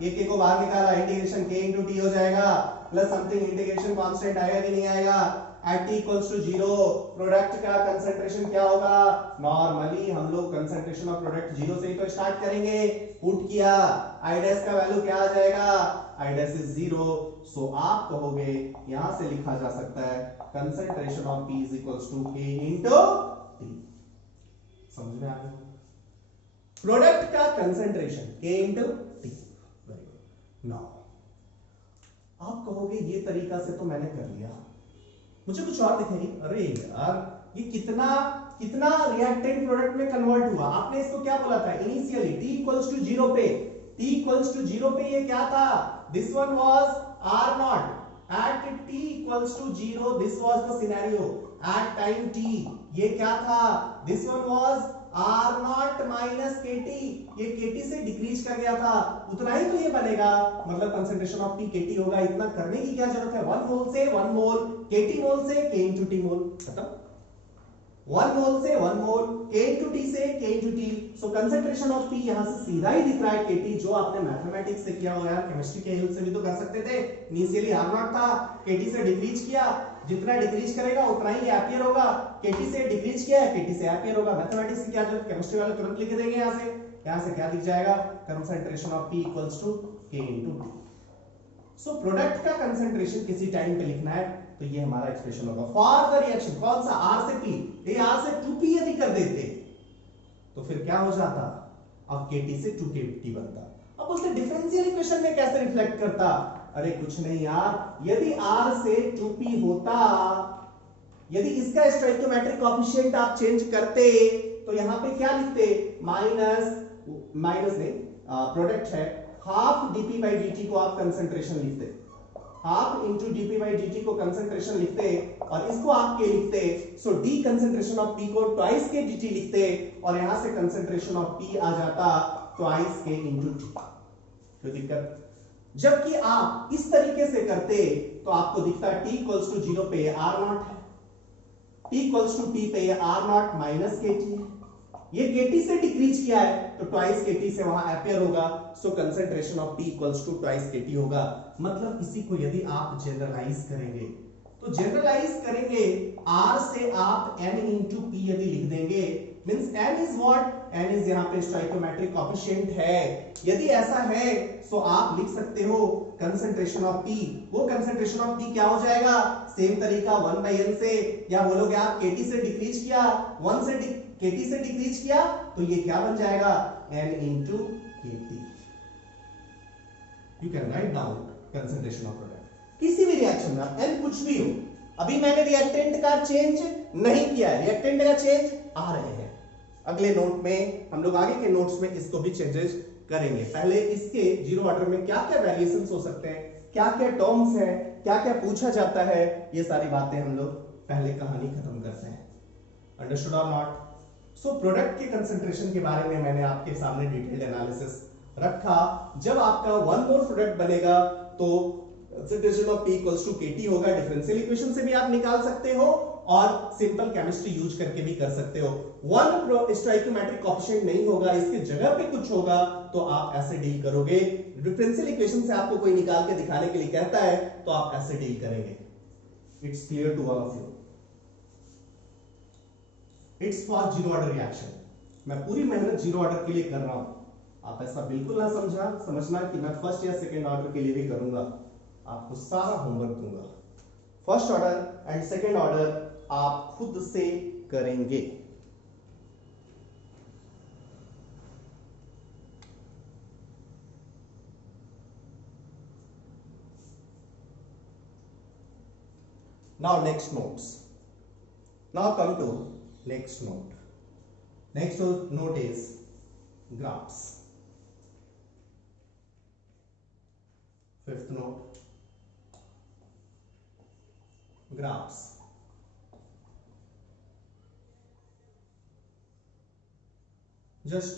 ये के को बाहर निकाला, इंटीग्रेशन के इंटू टी हो जाएगा प्लस समथिंग इंटीग्रेशन कांस्टेंट आएगा कि नहीं आएगा? At t equals to zero product का कंसंट्रेशन क्या होगा? नॉर्मली हम लोग कंसंट्रेशन ऑफ प्रोडक्ट जीरो से ही तो स्टार्ट करेंगे। पुट किया, आई डैश का वैल्यू क्या आ जाएगा? I dash is zero. So आप कहोगे, यहां से लिखा जा सकता है concentration of P is equals to k into t. समझ में आ गया? प्रोडक्ट का concentration k into t. Very good. Now आप कहोगे ये तरीका से तो मैंने कर लिया, मुझे कुछ और दिखाइए। अरे यार, ये कितना कितना रिएक्टेंट प्रोडक्ट में कन्वर्ट हुआ। आपने इसको क्या बोला था initially? t equals to zero पे, t इक्वल्स टू जीरो पे ये क्या था? This one was r naught at t equals to zero. This was the scenario at time t। ये क्या था? This one was r naught minus kt। ये kt से डिक्रीज कर गया था, उतना ही तो ये बनेगा, मतलब कंसंट्रेशन ऑफ p kt होगा। इतना करने की क्या जरूरत है? 1 मोल से 1 मोल, kt मोल से k into t मोल, खत्म। 1 मोल से 1 मोल, k into t से k into t। So concentration of p यहां से सीधा ही दिख रहा है kt, जो आपने मैथमेटिक्स से किया हो यार, केमिस्ट्री के हेल्प से भी तो कर सकते थे। इनिशियली r नॉट था, kt से डिक्रीज किया, जितना डिक्रीज करेगा उतना ही एम्पियर होगा। kt से डिक्रीज किया है, kt से एम्पियर होगा। मैथमेटिक्स की क्या जरूरत, केमिस्ट्री वाले तुरंत लिख देंगे। यहां से क्या दिख जाएगा? Concentration of p equals to k into t। So product का कंसंट्रेशन किसी टाइम पे लिखना है तो ये हमारा एक्सप्रेशन होगा फॉर द रिएक्शन। कौन सा? r से p। ये r से 2p यदि कर देते तो फिर क्या हो जाता? अब kt से 2kt बनता। अब बोलते डिफरेंशियल इक्वेशन में कैसे रिफ्लेक्ट करता? अरे कुछ नहीं यार, यदि r से 2p होता, यदि इसका स्टोइकियोमेट्रिक कोएफिशिएंट आप चेंज करते तो यहां पे क्या लिखते? माइनस नहीं, प्रोडक्ट है हाफ dp बाई dt को आप कंसंट्रेशन लिखते, half into dp by dt को कंसंट्रेशन लिखते और इसको आप के लिखते। सो d कंसंट्रेशन ऑफ p को ट्वाइस के dt लिखते और यहां से कंसंट्रेशन ऑफ p आ जाता ट्वाइस के इंटू t। कोई दिक्कत? जबकि आप इस तरीके से करते तो आपको दिखता t इक्वल्स टू जीरो पे r नॉट है, t इक्वल्स टू t पे r नॉट माइनस kt है। ये kt से डिक्रीज किया है तो ट्वाइस kt से वहां एम्पियर होगा। So concentration of t equals to twice kt होगा। मतलब इसी को यदि आप जनरलाइज करेंगे तो जनरलाइज करेंगे r से आप n into p यदि लिख देंगे, means n is what? n is यहां पे स्टोइकियोमेट्रिक कोएफिशिएंट है। यदि ऐसा है सो आप लिख सकते हो कंसंट्रेशन ऑफ p। वो कंसंट्रेशन ऑफ p क्या हो जाएगा? सेम तरीका 1/n से, या बोलोगे आप kt से डिक्रीज किया, 1 से kt से डिक्रीज किया तो ये क्या बन जाएगा? n into kt। You can write down concentration of product किसी भी रिएक्शन में, n कुछ भी हो। अभी मैंने रिएक्टेंट का चेंज नहीं किया है, रिएक्टेंट का चेंज आ रहे हैं। अगले नोट में हम लोग आगे के नोट्स में इसको भी चेंजेस करेंगे। पहले इसके जीरो ऑर्डर में क्या क्या वेरिएशंस हो सकते हैं, क्या क्या टर्म्स हैं, क्या क्या पूछा जाता है, ये सारी बातें हम लोग पहले कहानी खत्म करते हैं। अंडरस्टूड और नॉट? सो प्रोडक्ट के कंसंट्रेशन के बारे में मैंने आपके सामने डिटेल्ड एनालिसिस रखा। जब आपका 1 मोल प्रोडक्ट बनेगा तो concentration of p equals to kt होगा। डिफरेंशियल इक्वेशन से भी आप निकाल सकते हो और सिंपल केमिस्ट्री यूज करके भी कर सकते हो। 1 स्टोइकियोमेट्रिक कोएफिशिएंट नहीं होगा, इसके जगह पे कुछ होगा तो आप ऐसे डील करोगे। डिफरेंशियल इक्वेशन से आपको कोई निकाल के दिखाने के लिए कहता है तो आप ऐसे डील करेंगे। It's clear to all of you? It's for zero order reaction. मैं पूरी मेहनत जीरो ऑर्डर के लिए कर रहा हूं, आप ऐसा बिल्कुल ना समझना कि मैं फर्स्ट या सेकेंड ऑर्डर के लिए भी करूंगा। आपको सारा होमवर्क दूंगा। First order and second order आप खुद से करेंगे। Now next notes. Now come to next note. Next note is graphs. Fifth note, graphs. Just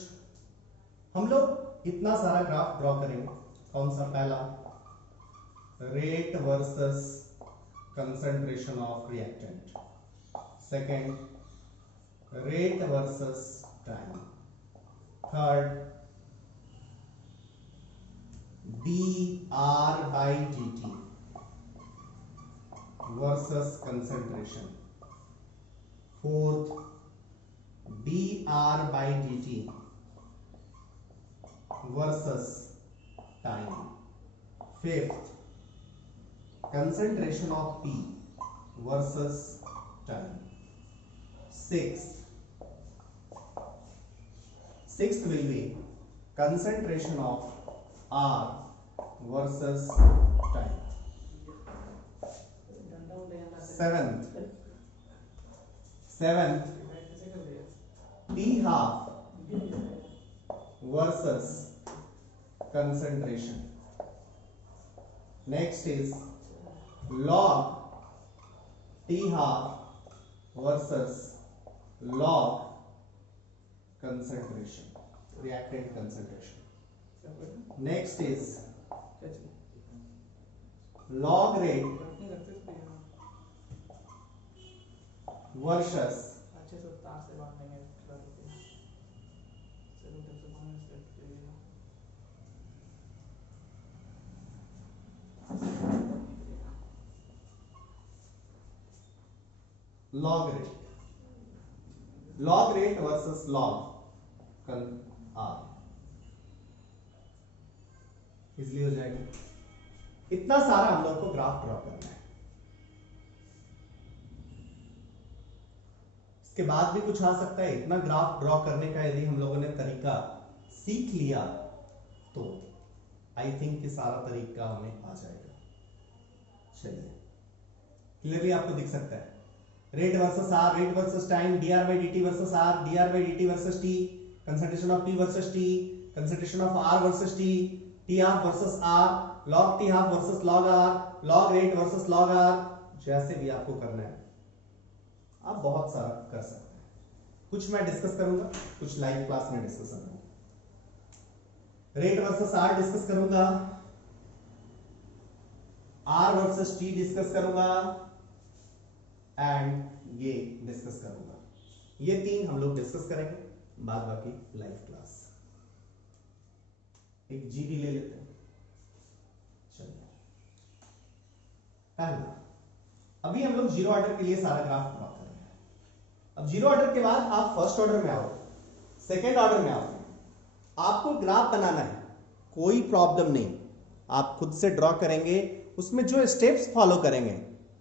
हम लोग इतना सारा ग्राफ ड्रॉ करेंगे। कौन सा? पहला rate versus concentration of reactant, second rate versus time, third dr by dt versus concentration, fourth dr by dt versus time, fifth concentration of P versus time, sixth will be concentration of R versus time, seventh T half versus concentration. Next is log T half versus log concentration, reactant concentration. Next is log rate versus log rate versus log R इसलिए हो जाएगा। इतना सारा हम लोग को graph draw करना है। इसके बाद भी कुछ आ सकता है। इतना ग्राफ ड्रॉ करने का यदि हम लोगों ने तरीका सीख लिया तो आई थिंक कि सारा तरीका हमें आ जाएगा। चलिए, क्लियरली आपको दिख सकता है rate versus r, rate versus time, dr by dt versus r, dr by dt versus t, concentration of p versus t, concentration of r versus t, t half versus r, log t half versus log r, log rate versus log r। जैसे भी आपको करना है आप बहुत सारा कर सकते हैं। कुछ मैं डिस्कस करूंगा, कुछ लाइव क्लास में डिस्कस करूंगा। रेट वर्सेस r डिस्कस करूंगा, r वर्सेस t डिस्कस करूंगा एंड ये डिस्कस करूंगा। ये तीन हम लोग डिस्कस करेंगे, बाद बाकी लाइव क्लास। एक जीडी ले लेते हैं। चलिए, पहला अभी हम लोग जीरो ऑर्डर के लिए सारा ग्राफ ड्रॉ करेंगे। अब जीरो ऑर्डर के बाद आप फर्स्ट ऑर्डर में आओ, सेकेंड ऑर्डर में आओ, आपको ग्राफ बनाना है, कोई प्रॉब्लम नहीं, आप खुद से ड्रॉ करेंगे। उसमें जो स्टेप्स फॉलो करेंगे,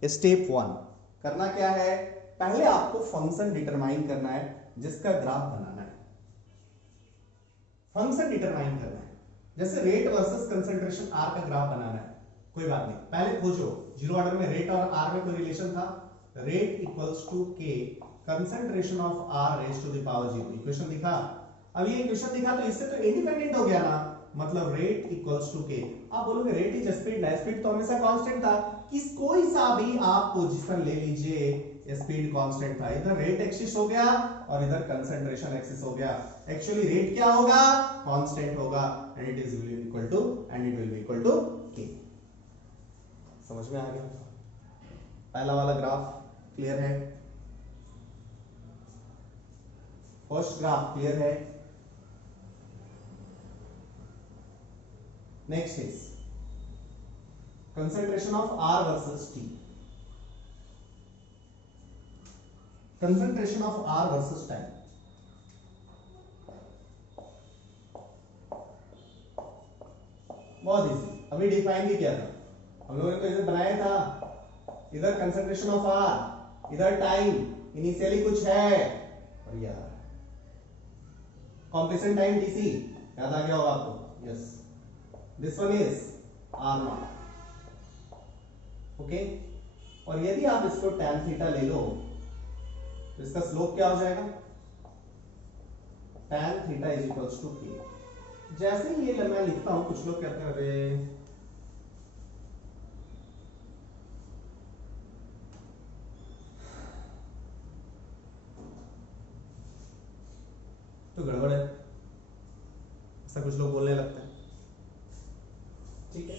स्टेप 1 करना क्या है, पहले आपको फंक्शन डिटरमाइन करना है जिसका ग्राफ बनाना है। फंक्शन डिटरमाइन करना है, जैसे रेट वर्सेस कंसंट्रेशन आर का ग्राफ बनाना है। कोई बात नहीं, पहले खोजो जीरो ऑर्डर में रेट और आर में कोई रिलेशन था। Rate equals to k concentration of r raise to the power zero. Equation दिखा। अब ये इक्वेशन दिखा तो इससे तो इंडिपेंडेंट हो गया ना, मतलब रेट इक्वल्स टू के। आप बोलोगे रेट इज स्पीड, ना स्पीड तो हमेशा कांस्टेंट था। किस कोई सा भी आप पोजीशन ले लीजिए, स्पीड कांस्टेंट था। इधर रेट एक्सिस हो गया और इधर कंसंट्रेशन एक्सिस हो गया। एक्चुअली रेट क्या होगा, कांस्टेंट होगा and it is equal to k. समझ में आ गया? पहला वाला ग्राफ क्लियर है, फर्स्ट ग्राफ क्लियर है। Next is concentration of R versus T. Concentration of R versus time. बहुत इजी, अभी डिफाइन भी किया था हम लोगों ने, तो इधर बनाया था, इधर कंसंट्रेशन ऑफ आर, इधर टाइम इनिशियली कुछ है, और यार कॉम्प्लेशन टाइम टीसी याद आ गया होगा आपको, yes, this one is r naught, okay. और यदि आप इसको tan थीटा ले लो तो इसका स्लोप क्या हो जाएगा, tan theta is equals to k. जैसे ही ये मैं लिखता हूं कुछ लोग कहते हैं अरे तो गड़बड़ है, ऐसा कुछ लोग बोलने लगते हैं, ठीक है,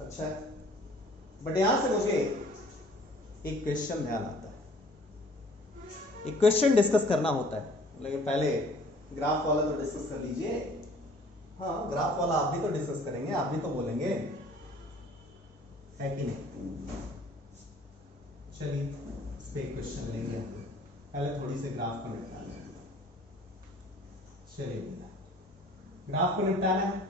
अच्छा है, बट यहां से मुझे एक क्वेश्चन ध्यान आता है, एक क्वेश्चन डिस्कस करना होता है, लेकिन पहले ग्राफ वाला तो डिस्कस कर लीजिए। हाँ, ग्राफ वाला आप भी तो डिस्कस करेंगे, आप भी तो बोलेंगे, है कि नहीं। चलिए इस पे एक क्वेश्चन लेंगे, पहले थोड़ी सी ग्राफ को निपटाना है। चलिए ग्राफ को निपटाना है,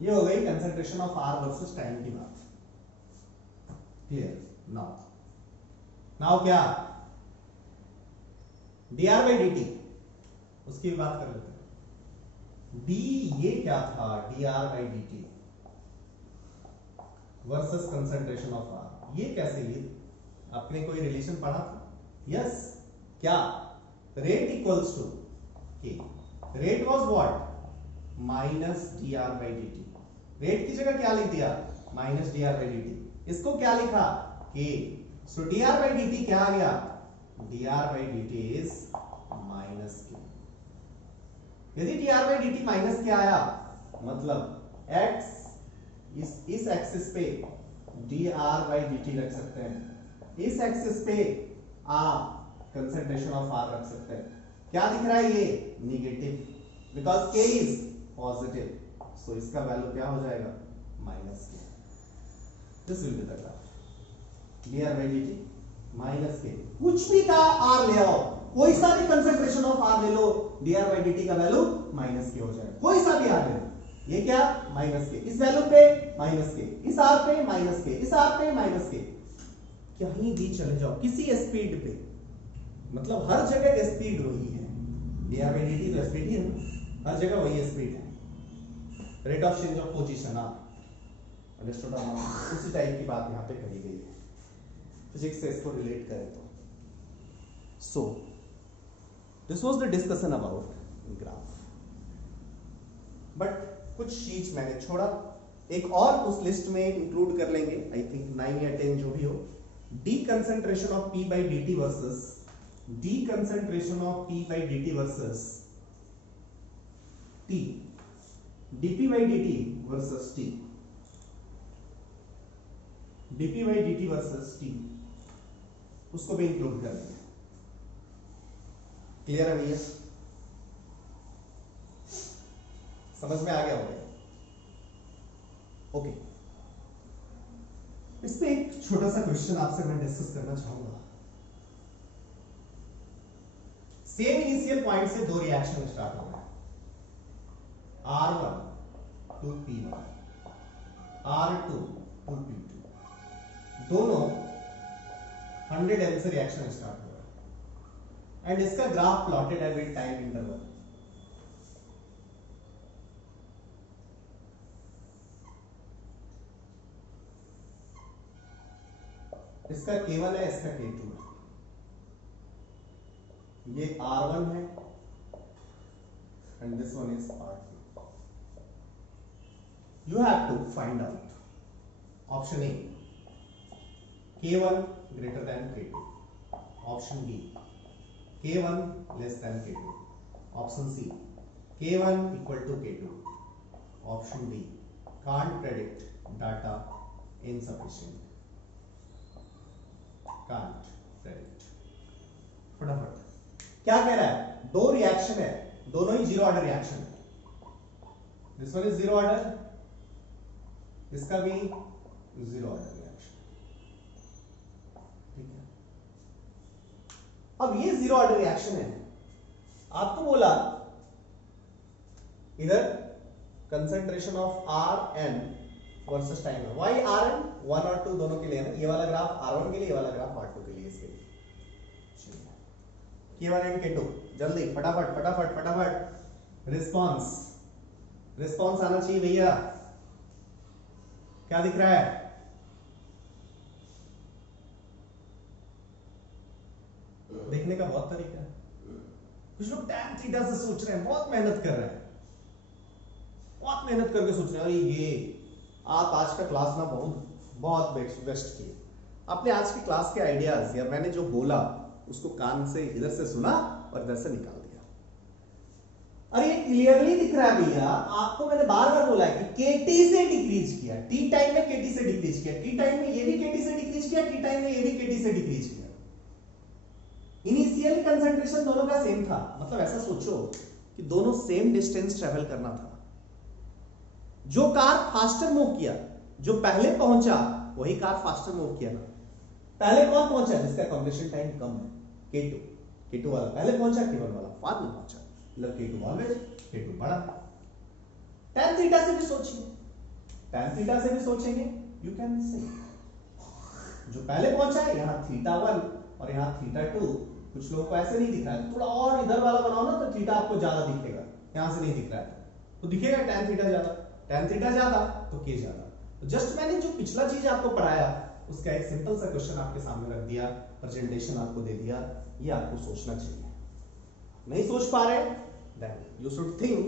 ये हो गई concentration of R versus time की बात, क्लियर। नाउ क्या, dr बाई dt, उसकी भी बात कर लेते हैं। d ये क्या था, dr by dt versus concentration of r, ये कैसे, ये आपने कोई रिलेशन पढ़ा था, यस, क्या, रेट इक्वल्स टू के, rate was what, minus dr by dt, rate की जगह क्या लिख दिया, माइनस dr बाई dt, इसको क्या लिखा, के, सो dr बाई dt क्या आ गया, dr by dt is minus के। यदि dr बाई dt माइनस के आया, मतलब x इस एक्सिस पे dr बाई dt रख सकते हैं, इस एक्सिस पे आप कंसंट्रेशन ऑफ r रख सकते हैं। क्या दिख रहा है, ये negative, because k is positive, so इसका वैल्यू क्या हो जाएगा, minus k. This will be the graph, dr by dt minus k, कुछ भी का r ले आओ, कोई सा भी कंसंट्रेशन ऑफ r ले लो, dr बाई dt का वैल्यू माइनस के हो जाएगा, कोई सा भी r ले लो, ये क्या, माइनस के, इस वैल्यू पे माइनस के, इस r पे माइनस के, इस r पे माइनस के, कहीं भी चले जाओ, किसी स्पीड पे, मतलब हर जगह स्पीड वही है, dr बाई dt तो स्पीड ही है, हर जगह वही स्पीड है, rate of change of position, understood, उसी टाइप की बात यहाँ पे कही गई है, फिजिक्स से इसको रिलेट करें तो। So this was the discussion about graph, but कुछ चीज मैंने छोड़ा, एक और उस लिस्ट में इंक्लूड कर लेंगे, आई थिंक 9 या 10 जो भी हो, D concentration of p by dt versus D concentration of p by dt versus t, dp by dt versus t, dp by dt versus t, उसको भी इंक्लूड कर लेंगे, क्लियर है भैया, समझ में आ गया होगा, ओके। इस पे एक छोटा सा क्वेश्चन आपसे मैं डिस्कस करना चाहूंगा, सेम इनिशियल पॉइंट से दो रिएक्शन स्टार्ट हो रहा है, R1 to P1, R2 to P2, दोनों 100 एम से रिएक्शन स्टार्ट हो रहा है, एंड इसका ग्राफ प्लॉटेड है विद टाइम इंटरवल। इसका K1 है, इसका K2 है, ये R1 है and this one is R2. You have to find out option A, K1 greater than K2, option B, K1 less than K2, option C, K1 equal to K2, option D, can't predict, data insufficient, can't predict। फटाफट क्या कह रहा है, दो reaction है, दोनों ही zero order reaction है, this one is zero order, इसका भी जीरो ऑर्डर रिएक्शन, ठीक है। अब ये जीरो ऑर्डर रिएक्शन है, आपको बोला इधर concentration of r n versus time है। वाई आर एन 1 और 2 दोनों के लिए है। ये वाला ग्राफ R1 के लिए, ये वाला ग्राफ R2 के लिए। इसके लिए K1 एंड K2 जल्दी फटाफट फटाफट फटाफट रिस्पॉन्स रिस्पॉन्स आना चाहिए भैया। क्या दिख रहा है? देखने का बहुत तरीका है। कुछ लोग tan थीटा से सोच रहे हैं, बहुत मेहनत कर रहे हैं, बहुत मेहनत करके सोच रहे हैं। अरे ये आप आज का क्लास ना बहुत बेस्ट किए। आपने आज की क्लास के आइडियाज या मैंने जो बोला उसको कान से इधर से सुना और इधर से निकाल दिया। अरे ये क्लियरली दिख रहा है भैया, आपको मैंने बार बार बोला है कि KT से डिक्रीज किया, T टाइम में KT से डिक्रीज किया, T टाइम में ये भी KT से डिक्रीज किया, T टाइम में ये भी KT से डिक्रीज किया। इनिशियल कंसंट्रेशन दोनों का सेम था। मतलब ऐसा सोचो कि दोनों सेम डिस्टेंस ट्रेवल करना था। जो कार फास्टर मूव किया, जो पहले पहुंचा वही कार फास्टर मूव किया ना। पहले कौन पहुंचा? जिसका कंप्लीशन टाइम कम है, K2 वाला पहले पहुंचा, K1 वाला बाद में पहुंचा। मतलब K2 ऑलवेज, K2 बड़ा। tan थीटा से भी सोचिए, tan थीटा से भी सोचेंगे, यू कैन से जो पहले पहुंचा है यहां θ1 और यहां θ2। कुछ लोगों को ऐसे नहीं दिख रहा है, थोड़ा और इधर वाला बनाओ ना तो थीटा आपको ज्यादा दिखेगा। यहां से नहीं दिख रहा है तो दिखेगा tan थीटा ज्यादा, tan थीटा ज्यादा तो K ज्यादा। तो जस्ट मैंने जो पिछला चीज आपको पढ़ाया उसका एक सिंपल सा क्वेश्चन आपके सामने रख दिया, प्रेजेंटेशन आपको दे दिया। ये आपको सोचना चाहिए। नहीं सोच पा रहे देन यू शुड थिंक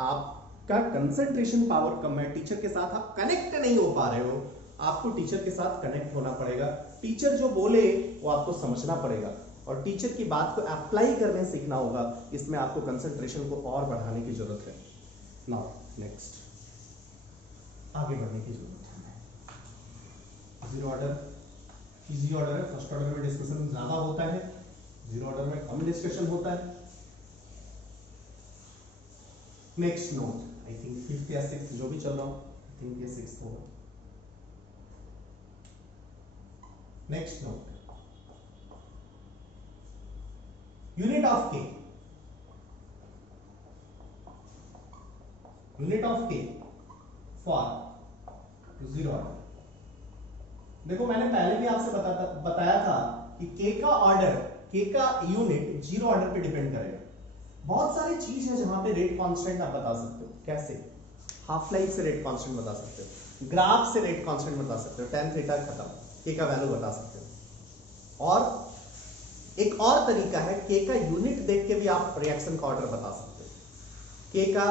आपका कंसंट्रेशन पावर कम है, टीचर के साथ आप कनेक्ट नहीं हो पा रहे हो। आपको टीचर के साथ कनेक्ट होना पड़ेगा, टीचर जो बोले वो आपको समझना पड़ेगा और टीचर की बात को अप्लाई करने सीखना होगा। इसमें आपको कंसंट्रेशन को और बढ़ाने की जरूरत है। नाउ नेक्स्ट आगे बढ़ने की जरूरत है। जीरो ऑर्डर इजी ऑर्डर है, फर्स्ट ऑर्डर में डिस्कशन ज्यादा होता है, जीरो ऑर्डर में कम डिस्कशन होता है। Next note I think 5th या 6th जो भी चल रहा हूं, आई थिंक ये 6th होगा। Next note unit of K, unit of K for zero order. देखो मैंने पहले भी आपसे बताया था कि K का ऑर्डर, K का यूनिट जीरो ऑर्डर पे डिपेंड करेगा। बहुत सारी चीज है जहां पे रेट कांस्टेंट आप बता सकते हो। कैसे? हाफ लाइफ से रेट कांस्टेंट बता सकते हो, ग्राफ से रेट कांस्टेंट बता सकते हो, tan थीटा खत्म, K का वैल्यू बता सकते हो। और एक और तरीका है, K का यूनिट देख के भी आप रिएक्शन का ऑर्डर बता सकते हो। K का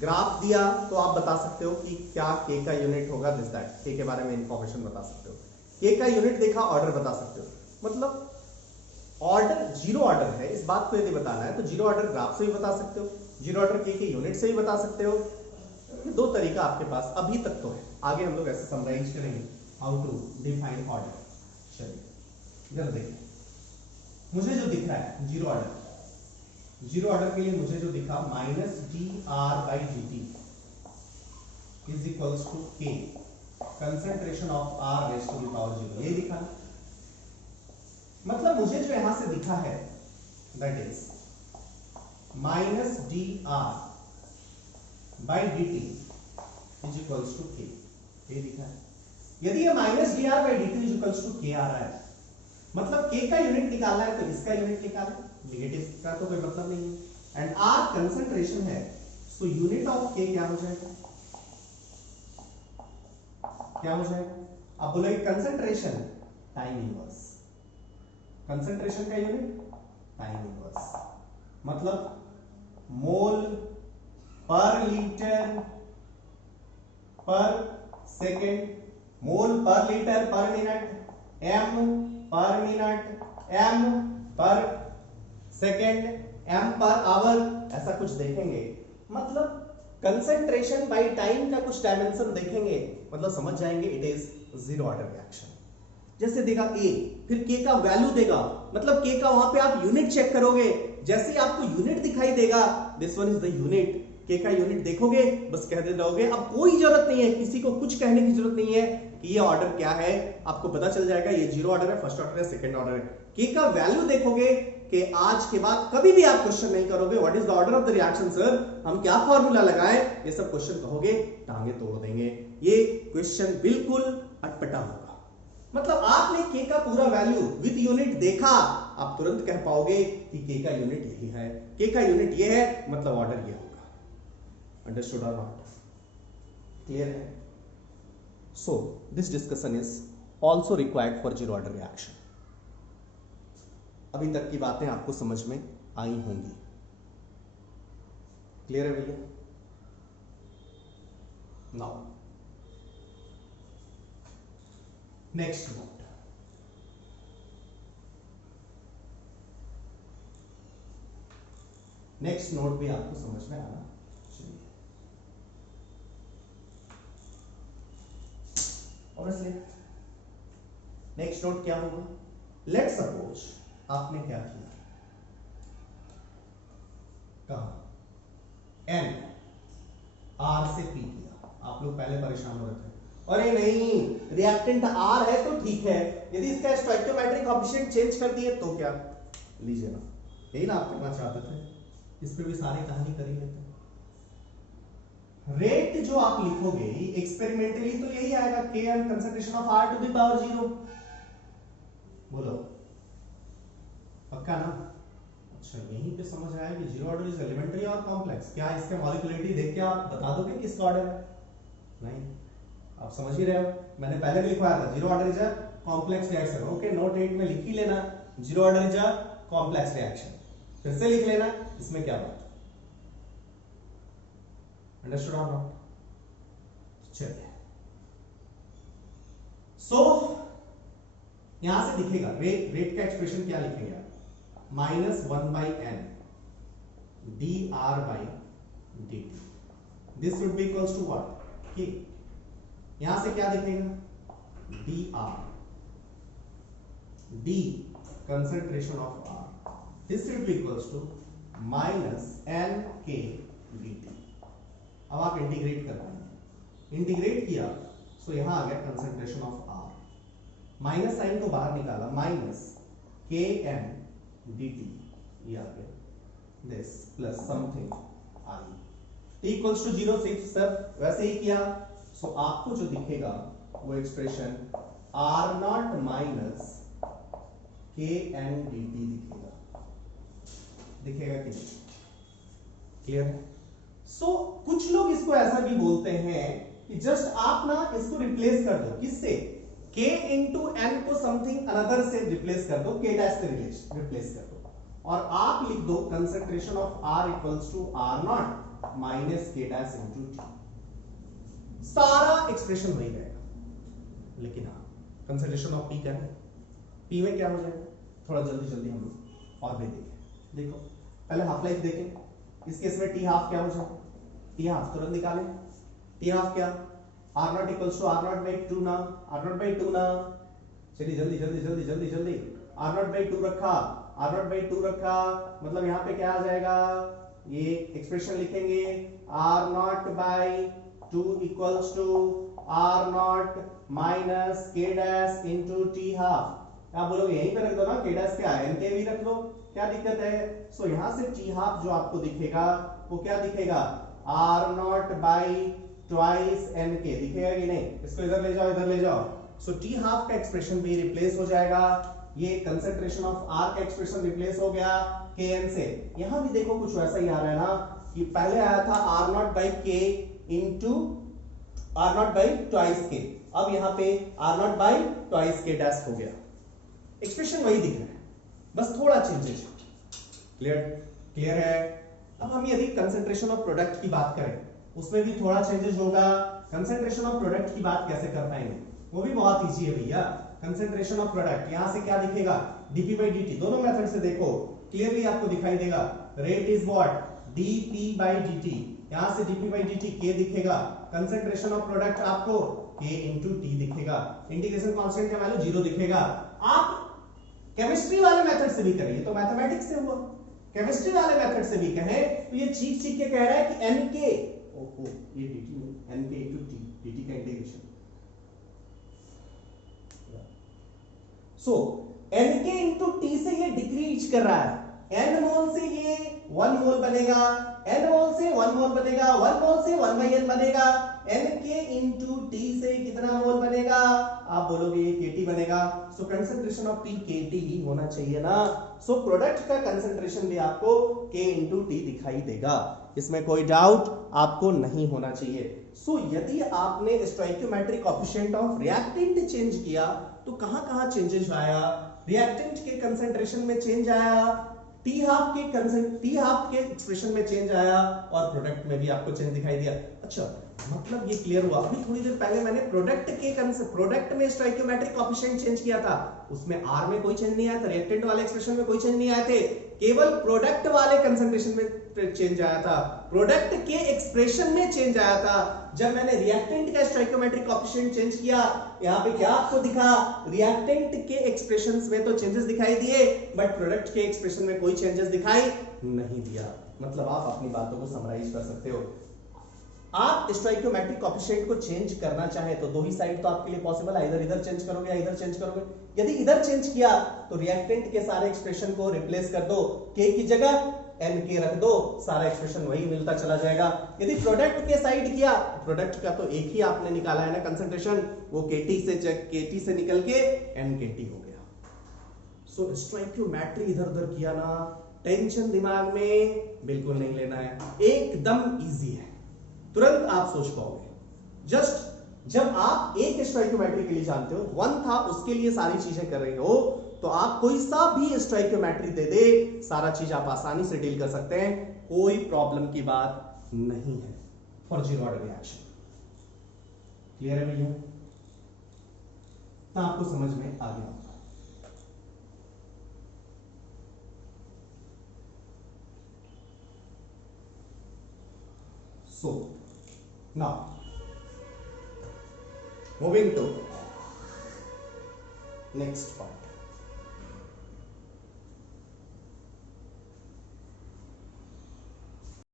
ग्राफ दिया तो आप बता सकते हो कि क्या K का यूनिट होगा दिस दैट, K के बारे में इंफॉर्मेशन बता सकते हो। K का यूनिट देखा ऑर्डर बता सकते हो। मतलब ऑर्डर जीरो ऑर्डर है, इस बात को यदि बताना है तो जीरो ऑर्डर ग्राफ से भी बता सकते हो, जीरो ऑर्डर K के यूनिट से भी बता सकते हो। ये दो तरीका आपके पास अभी तक तो है, आगे हम लोग ऐसे समराइज करेंगे हाउ टू डिफाइन ऑर्डर। चलिए इधर देखिए, मुझे जो दिख रहा है जीरो ऑर्डर, जीरो ऑर्डर के लिए मुझे जो दिखा -dr/dt is equals to K concentration of R raise to the power 0, ये दिखा। मतलब मुझे जो यहां से दिखा है that is -dr/dt is equals to K, ये दिखा है। यदि ये -dr/dt is equals to K आ रहा है, मतलब K का यूनिट निकालना है तो इसका यूनिट निकालें, नेगेटिव का तो कोई मतलब नहीं है। एंड R कंसंट्रेशन है, सो यूनिट ऑफ K क्या हो जाएगा, क्या हो जाएगा? अब बोलोगे कंसंट्रेशन टाइम इनवर्स, कंसंट्रेशन का यूनिट टाइम इनवर्स, मतलब मोल पर लीटर पर सेकेंड, मोल पर लीटर पर मिनट, m पर मिनट, m पर सेकेंड, m पर आवर, ऐसा कुछ देखेंगे। मतलब कंसंट्रेशन बाय टाइम का कुछ डायमेंशन देखेंगे, मतलब समझ जाएंगे it is zero order reaction. जैसे देगा A, फिर K का वैल्यू देगा, मतलब K का वहां पे आप यूनिट चेक करोगे, जैसे ही आपको यूनिट दिखाई देगा this one is the unit, K का यूनिट देखोगे बस कह दे रहोगे। अब कोई जरूरत नहीं है, किसी को कुछ कहने की जरूरत नहीं है कि ये ऑर्डर क्या है, आपको पता चल जाएगा ये जीरो ऑर्डर है, फर्स्ट ऑर्डर है, सेकंड ऑर्डर है। K का वैल्यू देखोगे, कि आज के बाद कभी भी आप क्वेश्चन नहीं करोगे what is the order of the reaction sir, हम क्या फॉर्मूला लगाएं, ये सब क्वेश्चन कहोगे टांगे तोड़ देंगे। ये क्वेश्चन बिल्कुल अटपटा होगा। मतलब आपने के का पूरा वैल्यू विद यूनिट देखा, आप तुरंत कह पाओगे कि के का यूनिट यही है, के का यूनिट ये है, मतलब ऑर्डर ये होगा। अंडरस्टूड और नॉट? क्लियर है? So this discussion is also required for zero order reaction. अभी तक की बातें आपको समझ में आई होंगी। क्लियर है भैया? Now next note, next note भी आपको समझ में आना चाहिए। ऑब्वियसली नेक्स्ट नोट क्या होगा? लेट सपोज आपने क्या किया, कहा एन आर से पी किया। आप लोग पहले परेशान हो रहे थे, अरे नहीं रिएक्टेंट आर है तो ठीक है, यदि इसका स्टोइकियोमेट्रिक कोएफिशिएंट चेंज कर दिए तो क्या? लीजिए ना, यही ना आप करना चाहते थे, इस पे भी सारी कहानी कर ही लेते हैं। रेट जो आप लिखोगे एक्सपेरिमेंटली तो यही आएगा, K N concentration of R to the power 0। बोलो पक्का ना? अच्छा यहीं पे समझ आया कि जीरो ऑर्डर इज एलिमेंट्री और कॉम्प्लेक्स। क्या इसका मॉलिक्यूलरिटी देख के आप बता दोगे किसका ऑर्डर है? नहीं, आप समझ ही रहे हो, मैंने पहले भी लिखवाया था zero order is a complex reaction. Okay, note 8 में लिख ही लेना zero order is a complex reaction, फिर से लिख लेना, इसमें क्या बात? अंडरस्टूड और नॉट? चलिए, सो यहां से दिखेगा रेट का एक्सप्रेशन क्या लिखेंगे आप? -1/n dr/dt, this would be equals to what? K. यहां से क्या दिखेगा? dr, d concentration of r, this would be equals to -nk dt। अब आप इंटीग्रेट कर पाएंगे, इंटीग्रेट किया सो यहां आ गया concentration of r, minus sign को बाहर निकाला, -kn dt, ये आ गया this plus something i equals to 0। Sir वैसे ही किया, सो आपको जो दिखेगा वो expression r0 minus kn dt दिखेगा कि नहीं? क्लियर है? सो कुछ लोग इसको ऐसा भी बोलते हैं कि जस्ट आप ना इसको रिप्लेस कर दो, किससे? k इंटू n को समथिंग अनदर से रिप्लेस कर दो, k डैश से रिप्लेस कर दो, और आप लिख दो concentration of r equals to r0 minus k dash into t। सारा एक्सप्रेशन वही रहेगा, लेकिन हाँ कंसंट्रेशन ऑफ p क्या है? p में क्या हो जाएगा? थोड़ा जल्दी जल्दी हम लोग और भी देखें। देखो पहले हाफ लाइफ देखें, इस केस में t हाफ क्या हो जाएगा? t हाफ तुरंत निकालें, t हाफ क्या? r0 इक्वल्स टू r0/2 ना, r0/2 ना, चलिए जल्दी जल्दी जल्दी जल्दी जल्दी, r0/2 रखा, r0/2 रखा, मतलब यहाँ पे क्या आ जाएगा? ये एक्सप्रेशन लिखेंगे r0/2 equals to r0 minus k dash into t half. आप बोलोगे यहीं पे रख दो ना, k डैश क्या है? nk भी रख लो, क्या दिक्कत है? सो यहां से t हाफ जो आपको दिखेगा वो क्या दिखेगा? r0 बाई ट्वाइस nk दिखेगा कि नहीं? इसको इधर ले जाओ, इधर ले जाओ, सो t हाफ का एक्सप्रेशन भी रिप्लेस हो जाएगा, ये कंसंट्रेशन ऑफ r का एक्सप्रेशन रिप्लेस हो गया kn से। यहां भी देखो कुछ वैसा ही आ रहा है ना, कि पहले आया था r0 by k into r0 by twice k, अब यहां पे r0 by twice k dash हो गया, एक्सप्रेशन वही दिख रहा है, बस थोड़ा चेंजेस। क्लियर? क्लियर है? अब हम यदि कंसंट्रेशन ऑफ प्रोडक्ट की बात करें उसमें भी थोड़ा चेंजेस होगा। कंसंट्रेशन ऑफ प्रोडक्ट की बात कैसे कर पाएंगे? वो भी बहुत इजी है भैया। कंसंट्रेशन ऑफ प्रोडक्ट यहां से क्या दिखेगा? dp/dt, दोनों मेथड से देखो क्लियरली आपको दिखाई देगा। Rate is what? dp/dt, यहां से dp/dt k दिखेगा, कंसंट्रेशन ऑफ प्रोडक्ट आपको k into t दिखेगा, इंटीग्रेशन कांस्टेंट का वैल्यू 0 दिखेगा। आप केमिस्ट्री वाले मेथड से भी करिए तो मैथमेटिक्स से हुआ, केमिस्ट्री वाले मेथड से भी कहें तो ये चीख चीख के कह रहा है कि nk, ओहो ये dt में nk into t, dt का इंटीग्रेशन, सो nk into t से ये डिक्रीज कर रहा है, n मोल से ये 1 मोल बनेगा, n मोल से 1 मोल बनेगा, 1 मोल से 1/n बनेगा, n के इंटू टी से कितना मोल बनेगा, आप बोलोगे ये kT बनेगा। सो कंसंट्रेशन ऑफ P kT ही होना चाहिए ना। सो प्रोडक्ट का कंसंट्रेशन भी आपको K इंटू टी दिखाई देगा, इसमें कोई डाउट आपको नहीं होना चाहिए। सो यदि आपने stoichiometric coefficient of reactant change किया तो कहां कहां चेंजेस आया, रिएक्टेंट के कंसंट्रेशन में चेंज आया, टी हाफ के एक्सप्रेशन में चेंज आया, और प्रोडक्ट में भी आपको चेंज दिखाई दिया। अच्छा, मतलब ये क्लियर हुआ। अभी थोड़ी देर पहले मैंने प्रोडक्ट में स्टोइकियोमेट्रिक कोएफिशिएंट चेंज किया था, उसमें आर में कोई चेंज नहीं आया था, रिएक्टेंट वाले एक्सप्रेशन में कोई चेंज नहीं आए थे, केवल प्रोडक्ट वाले कंसंट्रेशन में चेंज आया था, प्रोडक्ट के एक्सप्रेशन में चेंज आया था। जब मैंने रिएक्टेंट का स्टोइकियोमेट्रिक कोएफिशिएंट चेंज किया, यहां पे क्या आपको दिखा, रिएक्टेंट के एक्सप्रेशंस में तो चेंजेस दिखाई दिए, बट प्रोडक्ट के एक्सप्रेशन में कोई चेंजेस दिखाई नहीं दिया। मतलब आप अपनी बातों को समराइज कर सकते हो। आप स्टोइकियोमेट्रिक कोएफिशिएंट को चेंज करना चाहे तो दो ही साइड तो आपके लिए पॉसिबल है, इधर चेंज करोगे या इधर चेंज करोगे। यदि इधर चेंज किया तो रिएक्टेंट के सारे एक्सप्रेशन को रिप्लेस कर दो, के की जगह एन के रख दो, सारा एक्सप्रेशन वही मिलता चला जाएगा। यदि प्रोडक्ट के साइड किया, प्रोडक्ट का तो एक ही आपने निकाला है ना कंसंट्रेशन, वो केटी से निकल के एन केटी हो गया। सो स्टोइकियोमेट्री इधर उधर किया ना, टेंशन दिमाग में बिल्कुल नहीं लेना है, एकदम इजी है, तुरंत आप सोच पाओगे। जस्ट जब आप एक स्टोइकियोमेट्री के लिए जानते हो, वन था उसके लिए सारी चीजें कर रहे हो, तो आप कोई सा भी स्टोइकियोमेट्री दे दे, सारा चीज आप आसानी से डील कर सकते हैं, कोई प्रॉब्लम की बात नहीं है for zero order reaction. Clear है भैया? तो आपको समझ में आ गया। So now moving to next part.